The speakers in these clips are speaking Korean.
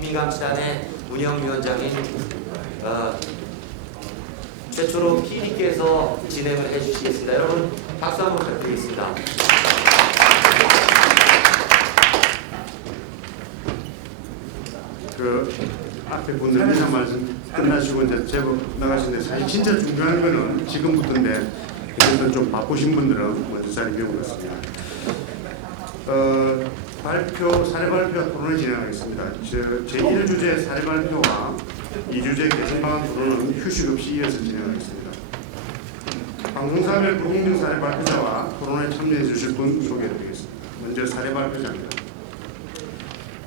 국민감시단의 운영위원장인 최초로 PD께서 진행을 해주시겠습니다. 여러분 박수 한번 부탁드리겠습니다. 앞에 분들 회사 말씀 끝나시고 이제 제법 나가시는데 사실 진짜 중요한 거는 지금부터인데 그래서 좀 바쁘신 분들은 먼저 자리 비우겠습니다. 사례 발표 토론을 진행하겠습니다. 제1주제 사례 발표와 2주제 개선 방안 토론은 휴식 없이 이어서 진행하겠습니다. 방송사별 불공정 사례 발표자와 토론에 참여해 주실 분 소개해드리겠습니다. 먼저 사례 발표자입니다.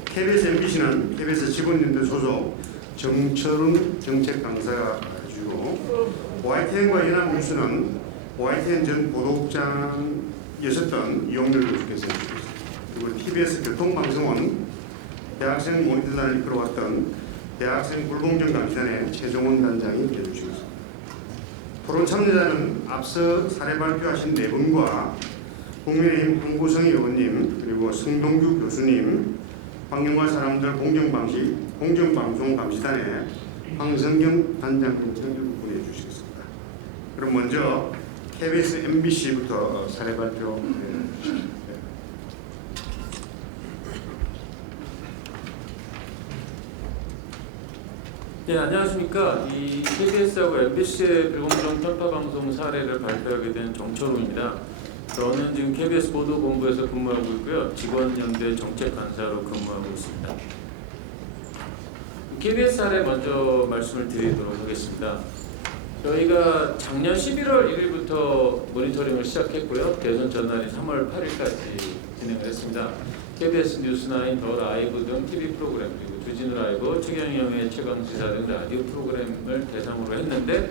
KBS MBC는 KBS 직원님들 소속 정철훈 정책 강사가 해주고 OITN과 연합뉴스는 OITN 전 보도국장이셨던 이용렬 교수께서 해주셨습니다. 그리고 TBS 교통방송은 대학생 모니터단을 이끌어왔던 대학생 불공정 감시단의 최종원 단장이 해주셨습니다. 토론 참여자는 앞서 사례 발표하신 네 분과 국민의힘 황구성희 의원님 그리고 성동규 교수님 환경과 사람들 공정방송 감시단의 황성경 단장님 보내 주시겠습니다. 그럼 먼저 KBS MBC부터 사례 발표. 네, 안녕하십니까. 이 KBS하고 MBC의 불공정 편파 방송 사례를 발표하게 된 정철우입니다. 저는 지금 KBS 보도본부에서 근무하고 있고요. 직원연대 정책간사로 근무하고 있습니다. KBS 사례 먼저 말씀을 드리도록 하겠습니다. 저희가 작년 11월 1일부터 모니터링을 시작했고요. 대선 전날인 3월 8일까지 진행을 했습니다. KBS 뉴스9, 더 라이브 등 TV 프로그램 그리고 주진우 라이브, 최경영의 최강시사 등 라디오 프로그램을 대상으로 했는데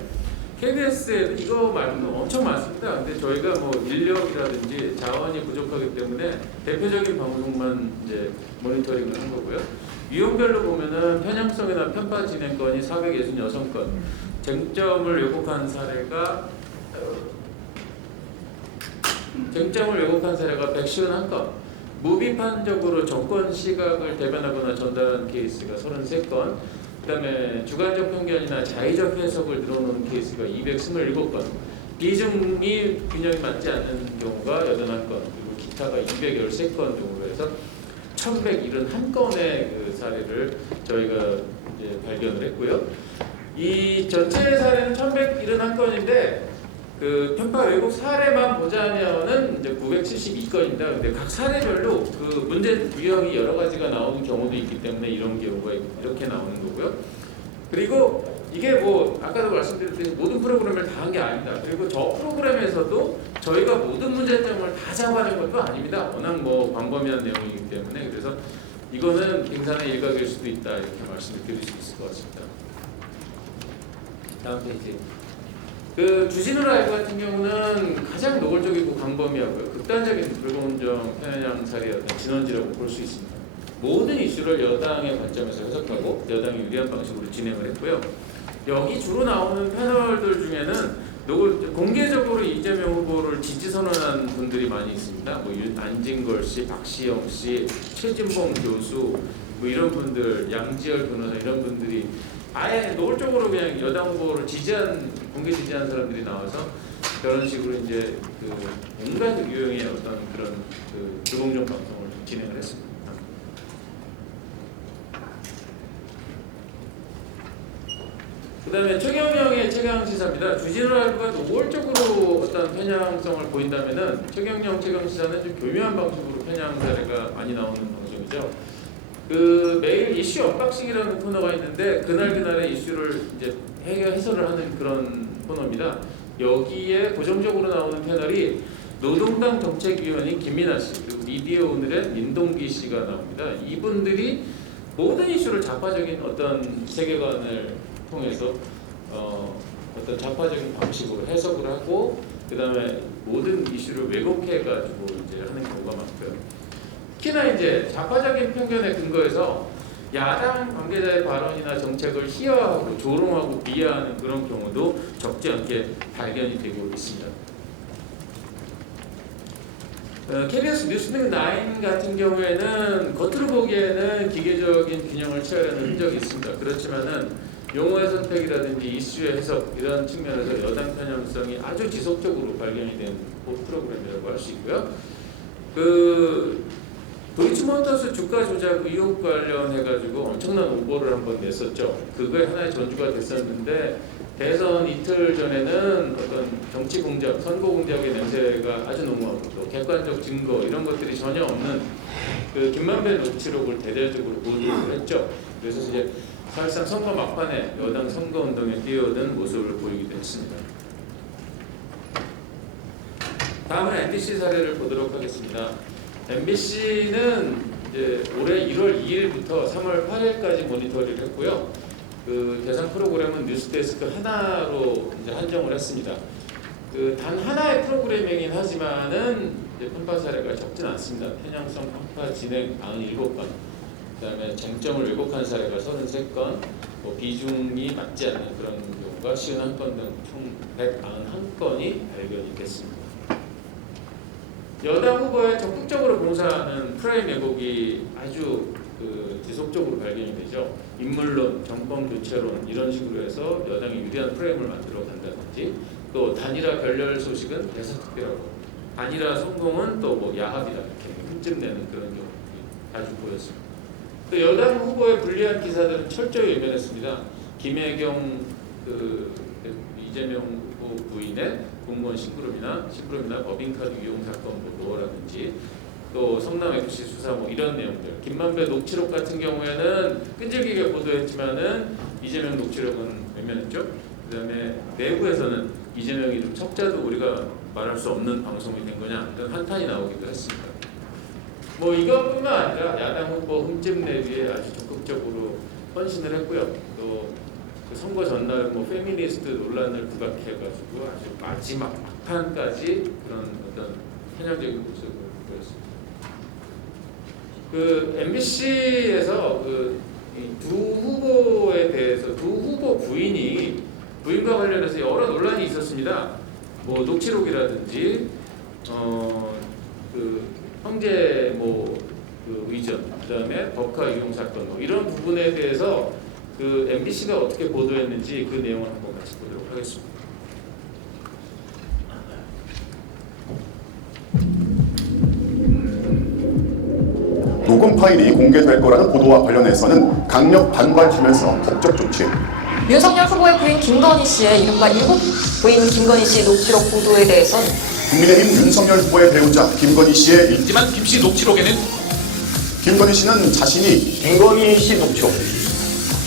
KBS에 이거 말고는 엄청 많습니다. 근데 저희가 뭐 인력이라든지 자원이 부족하기 때문에 대표적인 방송만 이제 모니터링을 한 거고요. 유형별로 보면은 편향성이나 편파 진행건이 466건, 쟁점을 왜곡한 사례가 151건, 무비판적으로 정권 시각을 대변하거나 전달한 케이스가 33건, 그다음에 주관적 편견이나 자의적 해석을 늘어놓은 케이스가 227건, 비중이 균형이 맞지 않는 경우가 81건, 그리고 기타가 213건 등으로 해서 1171건의 그 사례를 저희가 이제 발견을 했고요. 이 전체 사례는 1171건인데 그 편파 왜곡 사례만 보자면은 이제 972건입니다. 근데 각 사례별로 그 문제 유형이 여러 가지가 나오는 경우도 있기 때문에 이런 경우가 이렇게 나오는 거고요. 그리고 이게 뭐 아까도 말씀드렸듯이 모든 프로그램을 다 한 게 아닙니다. 그리고 저 프로그램에서도 저희가 모든 문제점을 다 잡아낸 것도 아닙니다. 워낙 뭐 광범위한 내용이기 때문에 그래서 이거는 빙산의 일각일 수도 있다 이렇게 말씀을 드릴 수 있을 것 같습니다. 다음 페이지. 그 주진우 라이브 같은 경우는 가장 노골적이고 광범위하고요. 극단적인 불공정 편향 사례였던 진원지라고 볼 수 있습니다. 모든 이슈를 여당의 관점에서 해석하고 여당이 유리한 방식으로 진행을 했고요. 여기 주로 나오는 패널들 중에는 공개적으로 이재명 후보를 지지 선언한 분들이 많이 있습니다. 뭐 안진걸 씨, 박시영 씨, 최진봉 교수, 뭐 이런 분들, 양지열 변호사 이런 분들이 아예 노골적으로 그냥 여당 후보를 공개 지지한 사람들이 나와서 그런 식으로 이제 그 온갖 유형의 어떤 그런 그 불공정 방송을 진행을 했습니다. 그다음에 최경영의 최강시사입니다. 주진우 라이브가 노골적으로 어떤 편향성을 보인다면은 최경영 최강시사는 좀 교묘한 방식으로 편향 사례가 많이 나오는 방송이죠. 그 매일 이슈 언박싱이라는 코너가 있는데 그날의 이슈를 이제 해설을 하는 그런 코너입니다. 여기에 고정적으로 나오는 패널이 노동당 정책위원인 김민아 씨 그리고 미디어 오늘의 민동기 씨가 나옵니다. 이분들이 모든 이슈를 좌파적인 어떤 세계관을 통해서 어떤 좌파적인 방식으로 해석을 하고 그다음에 모든 이슈를 왜곡해가지고 이제 하는 경우가 많고요. 특히나 이제 좌파적인 편견에 근거해서 야당 관계자의 발언이나 정책을 희화하고 조롱하고 비하하는 그런 경우도 적지 않게 발견이 되고 있습니다. KBS 뉴스능 9 같은 경우에는 겉으로 보기에는 기계적인 균형을 취하려는 흔적이 있습니다. 그렇지만은 용어의 선택이라든지 이슈의 해석 이런 측면에서 여당 편향성이 아주 지속적으로 발견이 된 프로그램이라고 할 수 있고요. 도이치모터스 주가 조작 의혹 관련해가지고 엄청난 오보를 한번 냈었죠. 그거에 하나의 전주가 됐었는데 대선 이틀 전에는 어떤 정치 공작, 선거 공작의 냄새가 아주浓하고 또 객관적 증거 이런 것들이 전혀 없는 그 김만배 녹취록을 대대적으로 보도를 했죠. 그래서 이제 사실상 선거 막판에 여당 선거 운동에 뛰어든 모습을 보이기도 했습니다. 다음은 MBC 사례를 보도록 하겠습니다. MBC는 이제 올해 1월 2일부터 3월 8일까지 모니터링을 했고요. 그 대상 프로그램은 뉴스데스크 하나로 이제 한정을 했습니다. 그 단 하나의 프로그램이긴 하지만은 이제 편파 사례가 적진 않습니다. 편향성 편파 진행 97건, 그다음에 쟁점을 왜곡한 사례가 33건, 뭐 비중이 맞지 않는 그런 경우가 51건 등 총 191건이 발견이 됐습니다. 여당 후보에 적극적으로 봉사하는 프라임 왜곡이 아주 지속적으로 발견이 되죠. 인물론, 정권 교체론 이런 식으로 해서 여당이 유리한 프레임을 만들어 간다든지, 또 단일화 결렬 소식은 대서특별하고 단일화 성공은 또 뭐 야합이다 이렇게 흠집내는 그런 경우가 자주 보였습니다. 또 여당 후보의 불리한 기사들은 철저히 외면했습니다. 김혜경 이재명 후보 부인의 공무원 심부름이나 법인카드 이용 사건 보도라든지, 또 성남FC 수사 뭐 이런 내용들, 김만배 녹취록 같은 경우에는 끈질기게 보도했지만은 이재명 녹취록은 외면했죠. 그다음에 내부에서는 이재명이 좀 척자도 우리가 말할 수 없는 방송이 된 거냐 이런 한탄이 나오기도 했습니다. 뭐 이것뿐만 아니라 야당 후보 흠집내기에 아주 적극적으로 헌신을 했고요. 또 그 선거 전날 뭐 페미니스트 논란을 부각해가지고 아주 마지막 막판까지 그런 어떤 편향적인 모습을 보였습니다. 그 MBC에서 두 후보에 대해서 두 후보 부인과 관련해서 여러 논란이 있었습니다. 뭐 녹취록이라든지 그 형제 그 의전, 그다음에 법카 이용 사건 뭐 이런 부분에 대해서 그 MBC가 어떻게 보도했는지 그 내용을 한번 같이 보도록 하겠습니다. 녹음 파일이 공개될 거라는 보도와 관련해서는 강력 반발하면서 법적 조치. 윤석열 후보의 부인 김건희 씨의 이른바 일곱 부인 김건희 씨 녹취록 보도에 대해서는 국민의힘 윤석열 후보의 배우자 김건희 씨의 하지만 김 씨 녹취록에는 김건희 씨는 자신이 김건희 씨 녹취록,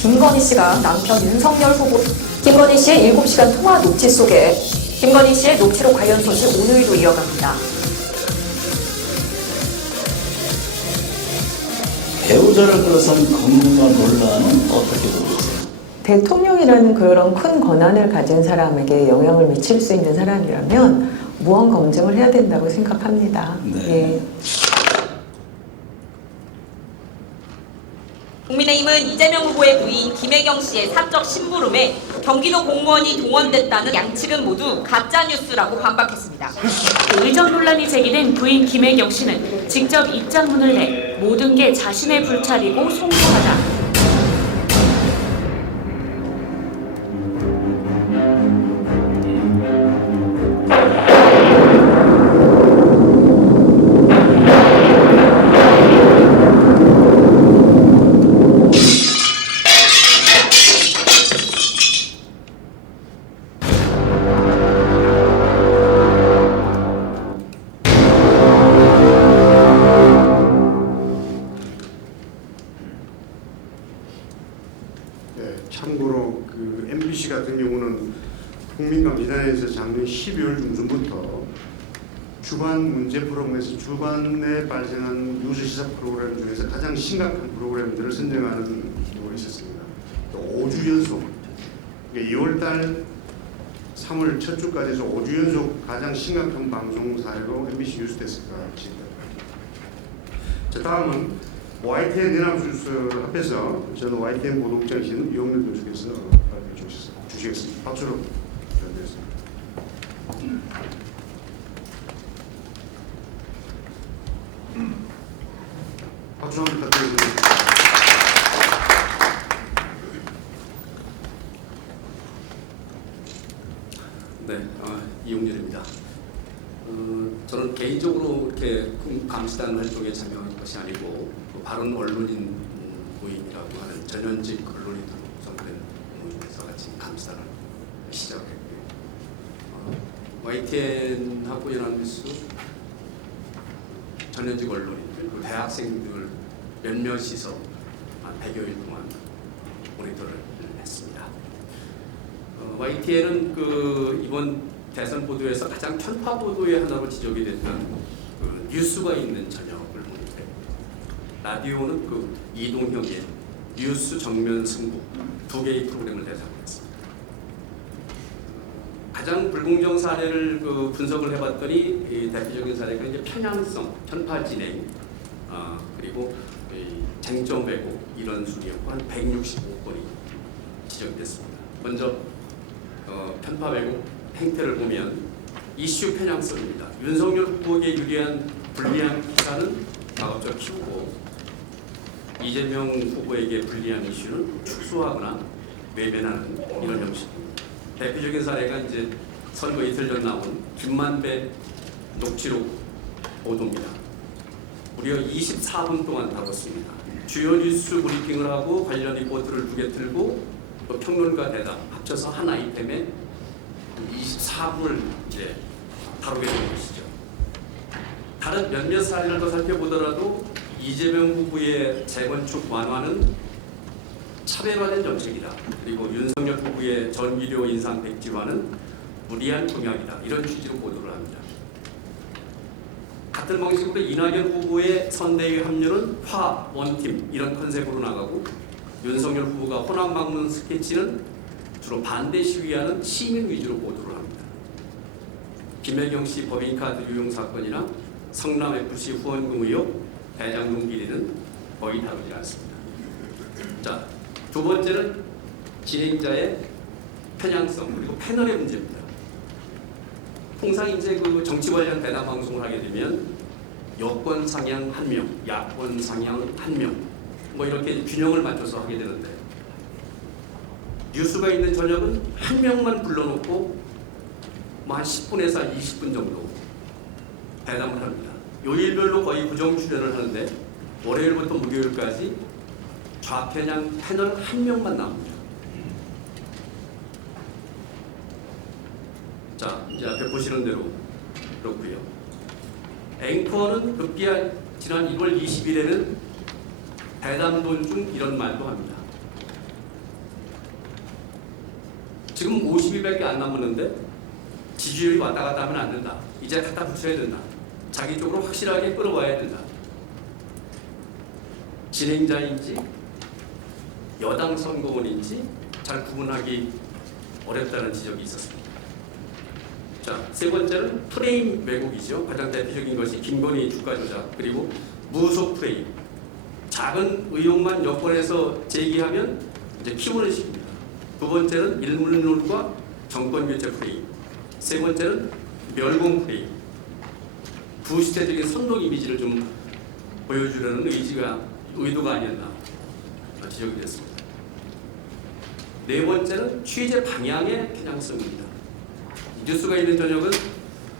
김건희 씨가 남편 윤석열 후보 김건희 씨의 7시간 통화 녹취 속에 김건희 씨의 녹취록 관련 소식 오늘도 이어갑니다. 배우자를 들어선 검문과 논란은 어떻게 보세요? 대통령이라는 그런 큰 권한을 가진 사람에게 영향을 미칠 수 있는 사람이라면 무언 검증을 해야 된다고 생각합니다. 네. 예. 국민의힘은 이재명 후보의 부인 김혜경 씨의 사적 심부름에 경기도 공무원이 동원됐다는 양측은 모두 가짜뉴스라고 반박했습니다. 의전 논란이 제기된 부인 김혜경 씨는 직접 입장문을 내 모든 게 자신의 불찰이고 송구하다. 참고로 그 MBC 같은 경우는 국민감시단에서 작년 12월 중순부터 주간 문제 프로그램에서 주간에 발생한 뉴스 시사 프로그램 중에서 가장 심각한 프로그램들을 선정하는 경우가 있었습니다. 또 5주 연속, 그러니까 2월달 3월 첫 주까지 해서 5주 연속 가장 심각한 방송 사례로 MBC 뉴스데스크가 지급됩니다. 자, 다음은 YTN 연합뉴스 앞에서 저는 YTN 보도국장이신 이용렬 교수께서 발표해 주시겠습니다. 박수로 부탁드리겠습니다. 박수 한번 부탁드리겠습니다. 네, 이용렬입니다. 저는 개인적으로 이렇게 감시단 활동에 참여한 것이 아니고 바른 언론인 모임이라고 하는 전현직 언론인들로 구성된 모임에서 같이 감시단을 시작했고요. YTN하고 연합뉴스 전현직 언론인들, 그 대학생들 몇몇이서 100여일 동안 모니터를 했습니다. YTN은 이번 대선 보도에서 가장 편파 보도의 하나로 지적이 됐던 뉴스가 있는 저녁을 모니터했고, 라디오는 이동형의 뉴스 정면 승부 2개의 프로그램을 대상으로 했습니다. 가장 불공정 사례를 분석을 해봤더니 대표적인 사례가 이제 편향성, 편파 진행, 그리고 쟁점 왜곡 이런 순이었고 한 165건이 지적이 됐습니다. 먼저 편파 왜곡 행태를 보면 이슈 편향성입니다. 윤석열 후보에게 유리한 불리한 기사는 가급적 키우고 이재명 후보에게 불리한 이슈는 축소하거나 외면하는 이런 형식입니다. 대표적인 사례가 이제 선거 이틀 전 나온 김만배 녹취록 보도입니다. 무려 24분 동안 다뤘습니다. 주요 뉴스 브리핑을 하고 관련 리포트를 2개 틀고 또 평론가 대답 합쳐서 한 아이템에 24분을 이제 다루게 된 것이죠. 다른 몇몇 사례를 더 살펴보더라도 이재명 후보의 재건축 완화는 차별화된 정책이다. 그리고 윤석열 후보의 전기료 인상 백지화는 무리한 공약이다. 이런 취지로 보도를 합니다. 같은 방식으로 이낙연 후보의 선대위 합류는 화 원팀 이런 컨셉으로 나가고 윤석열 후보가 호남 방문 스케치는 주로 반대 시위하는 시민 위주로 보도를 합니다. 김혜경 씨 법인카드 유용 사건이나 성남FC 후원금 의혹, 대장동 비리는 거의 다루지 않습니다. 자, 두 번째는 진행자의 편향성 그리고 패널의 문제입니다. 통상 이제 정치 관련 대담 방송을 하게 되면 여권 상향 1명, 야권 상향 1명 뭐 이렇게 균형을 맞춰서 하게 되는데 뉴스가 있는 저녁은 1명만 불러놓고 한 10분에서 20분 정도 대담을 합니다. 요일별로 거의 고정 출연을 하는데 월요일부터 목요일까지 좌편향 패널 1명만 나옵니다. 자, 이제 앞에 보시는 대로 그렇고요. 앵커는 급기야 지난 1월 20일에는 대담돈 중 이런 말도 합니다. 지금 50일밖에 안 남았는데 지지율이 왔다 갔다 하면 안 된다. 이제 갖다 붙여야 된다. 자기 쪽으로 확실하게 끌어와야 된다. 진행자인지 여당 선거원인지 잘 구분하기 어렵다는 지적이 있었습니다. 자, 세 번째는 프레임 왜곡이죠. 가장 대표적인 것이 김건희 주가 조작 그리고 무속 프레임. 작은 의혹만 여권에서 제기하면 이제 키우는 식입니다. 두 번째는 일문론과 정권 교체 프레임. 세 번째는 멸공 프레임. 부시대적인 선동 이미지를 좀 보여주려는 의도가 아니었나 지적이 됐습니다. 네 번째는 취재 방향의 편향성입니다. 뉴스가 있는 저녁은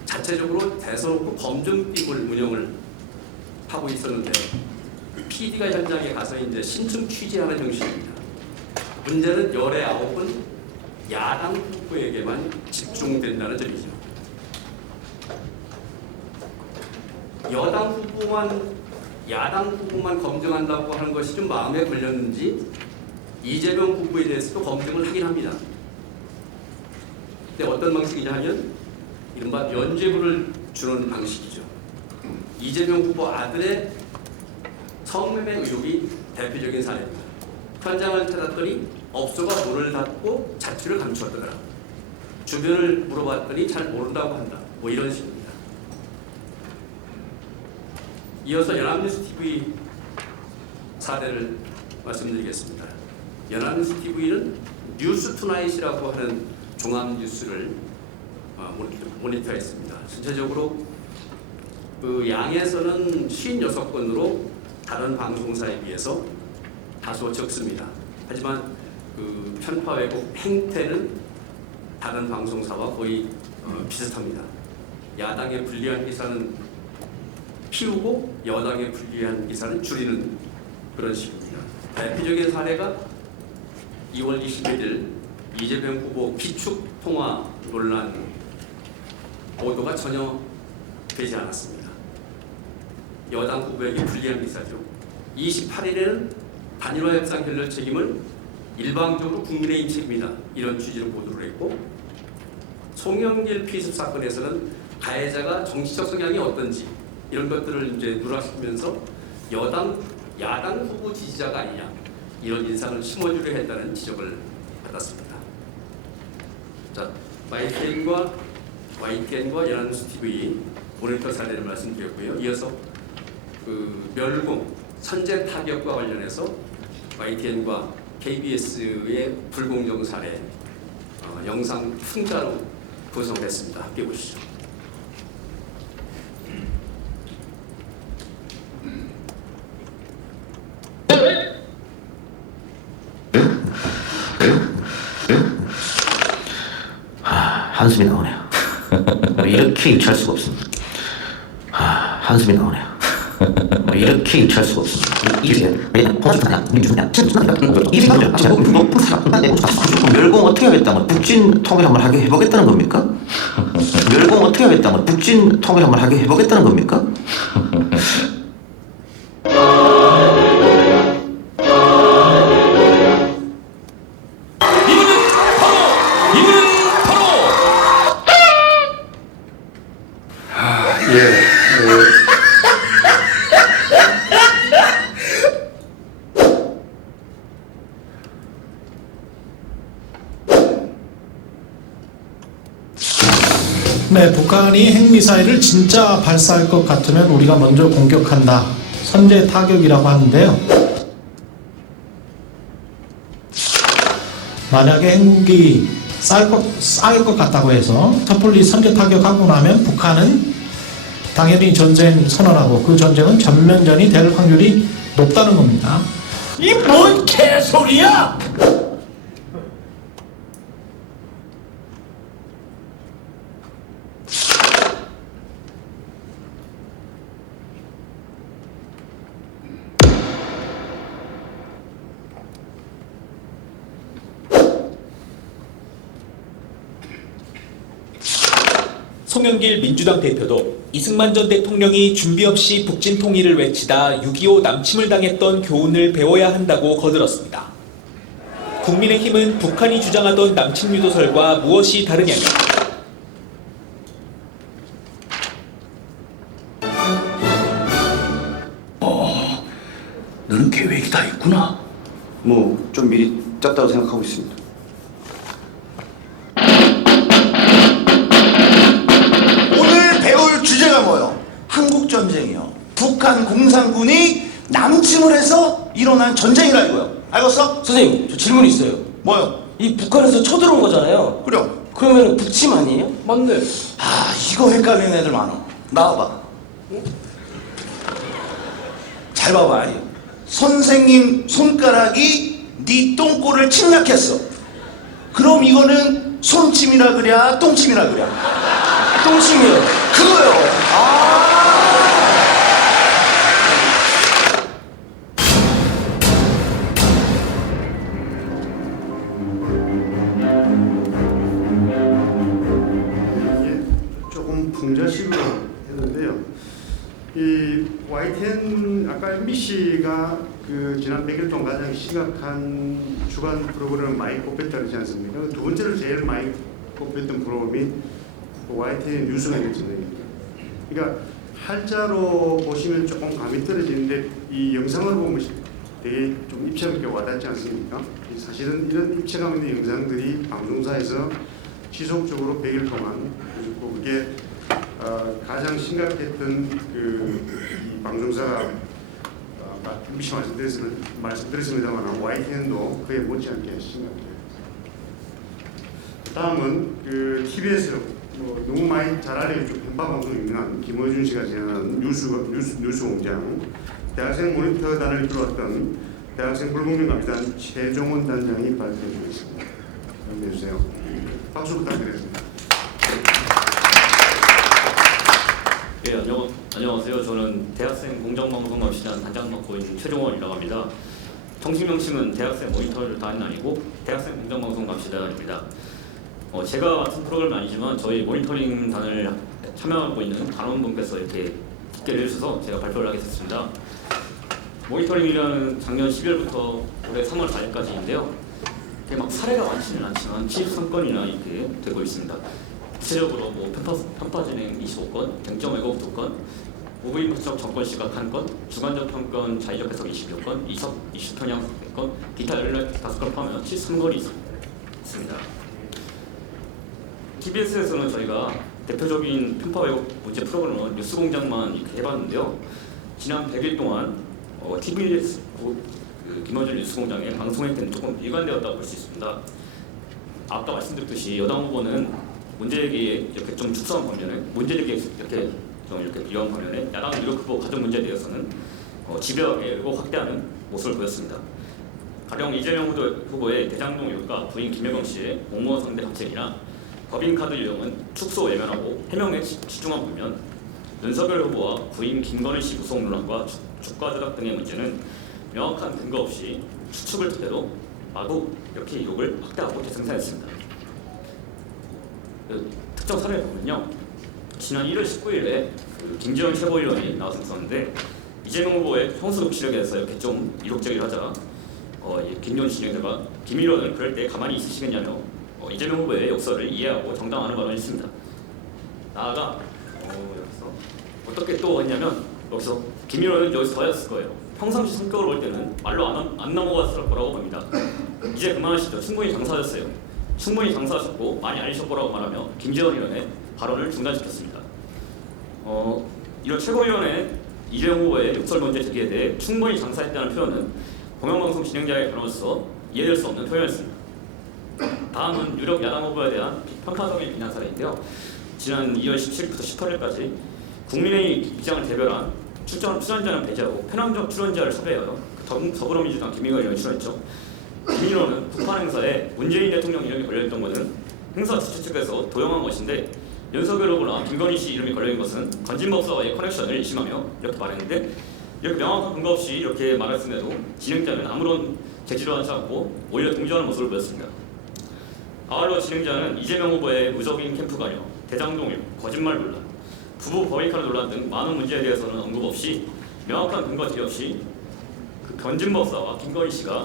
자체적으로 대서롭고 검증팀을 운영을 하고 있었는데 PD가 현장에 가서 이제 신층 취재하는 형식입니다. 문제는 열의 9은 야당 후보에게만 집중된다는 점이죠. 야당 후보만 검증한다고 하는 것이 좀 마음에 걸렸는지 이재명 후보에 대해서도 검증을 하긴 합니다. 근데 어떤 방식이냐 하면 이른바 면죄부를 주는 방식이죠. 이재명 후보 아들의 성매매 의혹이 대표적인 사례입니다. 현장을 찾았더니 업소가 문을 닫고 자취를 감추었더라. 주변을 물어봤더니 잘 모른다고 한다. 뭐 이런 식입니다. 이어서 연합뉴스 TV 사례를 말씀드리겠습니다. 연합뉴스 TV는 뉴스투나잇이라고 하는 종합 뉴스를 모니터했습니다. 전체적으로 그 양에서는 56건으로 다른 방송사에 비해서 다소 적습니다. 하지만 그 편파 왜곡 행태는 다른 방송사와 거의 비슷합니다. 야당에 불리한 기사는 피우고 여당에 불리한 기사는 줄이는 그런 식입니다. 대표적인 사례가 2월 21일 이재명 후보 기축 통화 논란 보도가 전혀 되지 않았습니다. 여당 후보에게 불리한 기사죠. 28일에는 단일화 협상 결렬 책임을 일방적으로 국민의힘 책임이다, 이런 취지로 보도를 했고, 송영길 피습 사건에서는 가해자가 정치적 성향이 어떤지 이런 것들을 이제 누락시키면서 야당 후보 지지자가 아니냐, 이런 인상을 심어주려 했다는 지적을 받았습니다. 자, YTN과 연합뉴스TV 모니터 사례를 말씀드렸고요. 이어서 그 멸공, 선제 타격과 관련해서 YTN과 KBS의 불공정 사례 영상 풍자로 구성했습니다. 함께 보시죠. 한숨이 나오네요. 이렇게 일치할 수가 없습니다. 한숨이 나오네요. 이렇게 일치할 수가 없습니다. 멸공 어떻게 하겠다면 북진 통일 한번 하게 해보겠다는 겁니까? 멸공 어떻게 하겠다면 북진 통일 한번 하게 해보겠다는 겁니까? 네, 북한이 핵미사일을 진짜 발사할 것 같으면 우리가 먼저 공격한다. 선제 타격이라고 하는데요. 만약에 핵무기 쌓일 것 같다고 해서 섣불리 선제 타격하고 나면 북한은 당연히 전쟁 선언하고 그 전쟁은 전면전이 될 확률이 높다는 겁니다. 이 뭔 개소리야! 송영길 민주당 대표도 이승만 전 대통령이 준비 없이 북진 통일을 외치다 6.25 남침을 당했던 교훈을 배워야 한다고 거들었습니다. 국민의힘은 북한이 주장하던 남침 유도설과 무엇이 다르냐며 너는 계획이 다 있구나. 뭐 좀 미리 짰다고 생각하고 있습니다. 주제가 뭐요? 한국전쟁이요. 북한 공산군이 남침을 해서 일어난 전쟁이라 이거요. 알겠어? 선생님, 저 질문 있어요. 뭐요? 이 북한에서 쳐들어온 거잖아요. 그럼. 그러면 북침 아니에요? 맞네. 이거 헷갈리는 애들 많아. 나와봐. 응? 잘 봐봐. 아니. 선생님 손가락이 네 똥꼬를 침략했어. 그럼 이거는 손침이라 그랴, 똥침이라 그랴? 똥침이요. 그거요. 이게 조금 풍자식으로 했는데요. 이 YTN 아까 MBC가 그 지난 100일 동안 가장 심각한 주간 프로그램을 많이 꼽혔다 그러지 않습니까? 두 번째로 제일 많이 꼽혔던 프로그램이 YTN 뉴스가 있습니다. 그러니까 한자로 보시면 조금 감이 떨어지는데 이 영상을 보면 되게 좀 입체감 있게 와닿지 않습니까? 사실은 이런 입체감 있는 영상들이 방송사에서 지속적으로 100일 동안 그리고 그게 가장 심각했던 이 방송사가 MBC 말씀드렸습니다만 YTN도 그에 못지않게 심각해요. 다음은 그 TBS 너무 많이 잘 알려져 편파 방송 유명한 김어준 씨가 진행하는 뉴스 공장 대학생 모니터단을 이끌었던 대학생 불공정 감시단 최종훈 단장이 발표해 주겠습니다. 준비해 주세요. 박수 부탁드리겠습니다. 네, 안녕하세요. 저는 대학생 공정방송감시단 단장 맡고 있는 최종원이라고 합니다. 정식 명칭은 대학생 모니터단은 아니고 대학생 공정방송감시단입니다. 제가 맡은 프로그램은 아니지만 저희 모니터링단을 참여하고 있는 단원분께서 이렇게 특혜를 해주셔서 제가 발표를 하게 됐습니다. 모니터링이라는 작년 12월부터 올해 3월 4일까지인데요. 막 사례가 많지는 않지만 73건이나 이렇게 되고 있습니다. 구체적으로 편파 진행 25건, 쟁점 왜곡 2건, 무부인 부적 정권 시각 1건, 주관적 평권 자의적 해석 26건, 이슈 편향 100건, 기타 15건 포함하면 73건이 있습니다. TBS에서는 저희가 대표적인 편파 왜곡 문제 프로그램은 뉴스공장만 이렇게 해봤는데요. 지난 100일 동안 TBS 김어준 뉴스공장의 방송 혜택은 조금 일관되었다고 볼 수 있습니다. 아까 말씀드렸듯이 여당 후보는 문제 제기에 이렇게 좀 축소한 반면에 문제 제기에 이렇게 이런 반면에 야당 유력 후보 가족 문제에 대해서는 집요하게 의혹 확대하는 모습을 보였습니다. 가령 이재명 후보의 대장동 일가 부인 김혜경 씨의 공무원 상대 합책이나 법인카드 유형은 축소 외면하고 해명에 치중한 반면 윤석열 후보와 부인 김건희 씨 구속 논란과 주가 조작 등의 문제는 명확한 근거 없이 추측을 토대로 마구 이렇게 의혹을 확대하고 재생산했습니다. 특정 사례를 보면요. 지난 1월 19일에 김지현 최고위원이 나와서 있었는데 이재명 후보의 형수 녹취록에 대해서 이렇게 좀 이욕적이를 하자 김지현 진행자가 김 의원은 그럴 때 가만히 있으시겠냐며 이재명 후보의 욕설을 이해하고 정당화하는 발언을 했습니다. 나아가 여기서 어떻게 또 했냐면 여기서 김 의원은 여기서 더 했을 거예요. 평상시 성격을 볼 때는 말로 안 넘어갔을 거라고 봅니다. 이제 그만하시죠. 충분히 장사하셨어요. 충분히 장사하셨고 많이 알리실 거라고 말하며 김재원 의원의 발언을 중단시켰습니다. 이런 최고위원회 이재명 후보의 욕설 문제 제기에 대해 충분히 장사했다는 표현은 공영방송 진행자의 변호로서 이해될 수 없는 표현이었습니다. 다음은 유력 야당 후보에 대한 편파적인 비난 사례인데요. 지난 2월 17일부터 18일까지 국민의힘 입장을 대변한 출연자는 배제하고 편향적 출연자를 섭외하여 더불어민주당 김민걸 의원이 출연했죠. 김 의원은 북한 행사에 문재인 대통령 이름이 걸려있던 것은 행사 주최 측에서 도용한 것인데 윤석열 후보나 김건희 씨 이름이 걸려있는 것은 건진법사와의 커넥션을 의심하며 이렇게 말했는데 이렇게 명확한 근거 없이 이렇게 말했음에도 진행자는 아무런 제지를 하지 않고 오히려 동조하는 모습을 보였습니다. 아울러 진행자는 이재명 후보의 무적인 캠프 관여, 대장동일, 거짓말 논란, 부부 법인카드 논란 등 많은 문제에 대해서는 언급 없이 명확한 근거 제기 없이 건진법사와 김건희 씨가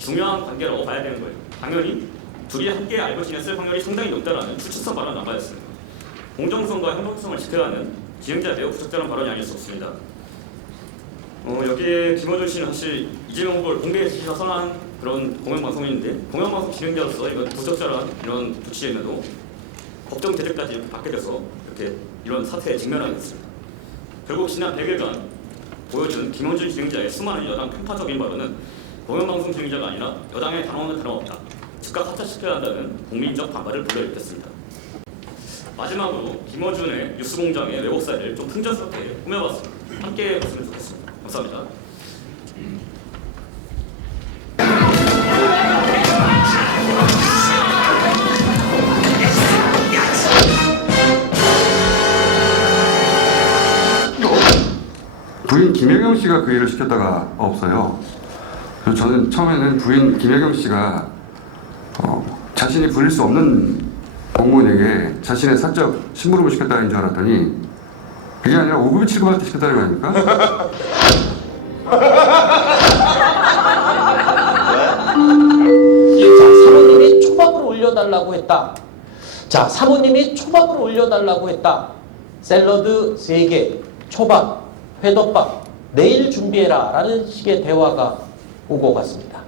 중요한 관계라고 봐야 되는 거예요. 당연히 둘이 함께 알고 지냈을 확률이 상당히 높다라는 추측성 발언을 남발했습니다. 공정성과 형평성을 지켜야 하는 진행자에 대해 부적절한 발언이 아닐 수 없습니다. 여기에 김어준 씨는 사실 이재명 후보를 공개해 주시나 선언한 그런 공영방송인데 공영방송 진행자로서 이건 부적절한 이런 조치임에도 법정 대접까지 이렇게 받게 돼서 이렇게 이런 사태에 직면하게 됐습니다. 결국 지난 100일간 보여준 김어준 진행자의 수많은 여당 편파적인 발언은 공영방송 진행자가 아니라 여당의 단언은 다름없다. 즉각 하차시켜야 한다는 국민적 반발을 불러일으켰습니다. 마지막으로 김어준의 뉴스공장의 왜곡 사례를 좀 풍자스럽게 꾸며봤습니다. 함께 봤으면 좋겠습니다. 감사합니다. 부인 김혜경 씨가 그 일을 시켰다가 없어요. 그래서 저는 처음에는 부인 김혜경 씨가 자신이 부릴 수 없는 공무원에게 자신의 사적 심부름을 시켰다는 줄 알았더니 그게 아니라 5급이 7급할 때 시켰다는 거 아닙니까? 자, 사모님이 초밥을 올려달라고 했다. 자, 사모님이 초밥을 올려달라고 했다. 샐러드 3개, 초밥, 회덮밥, 내일 준비해라 라는 식의 대화가 오고 갔습니다.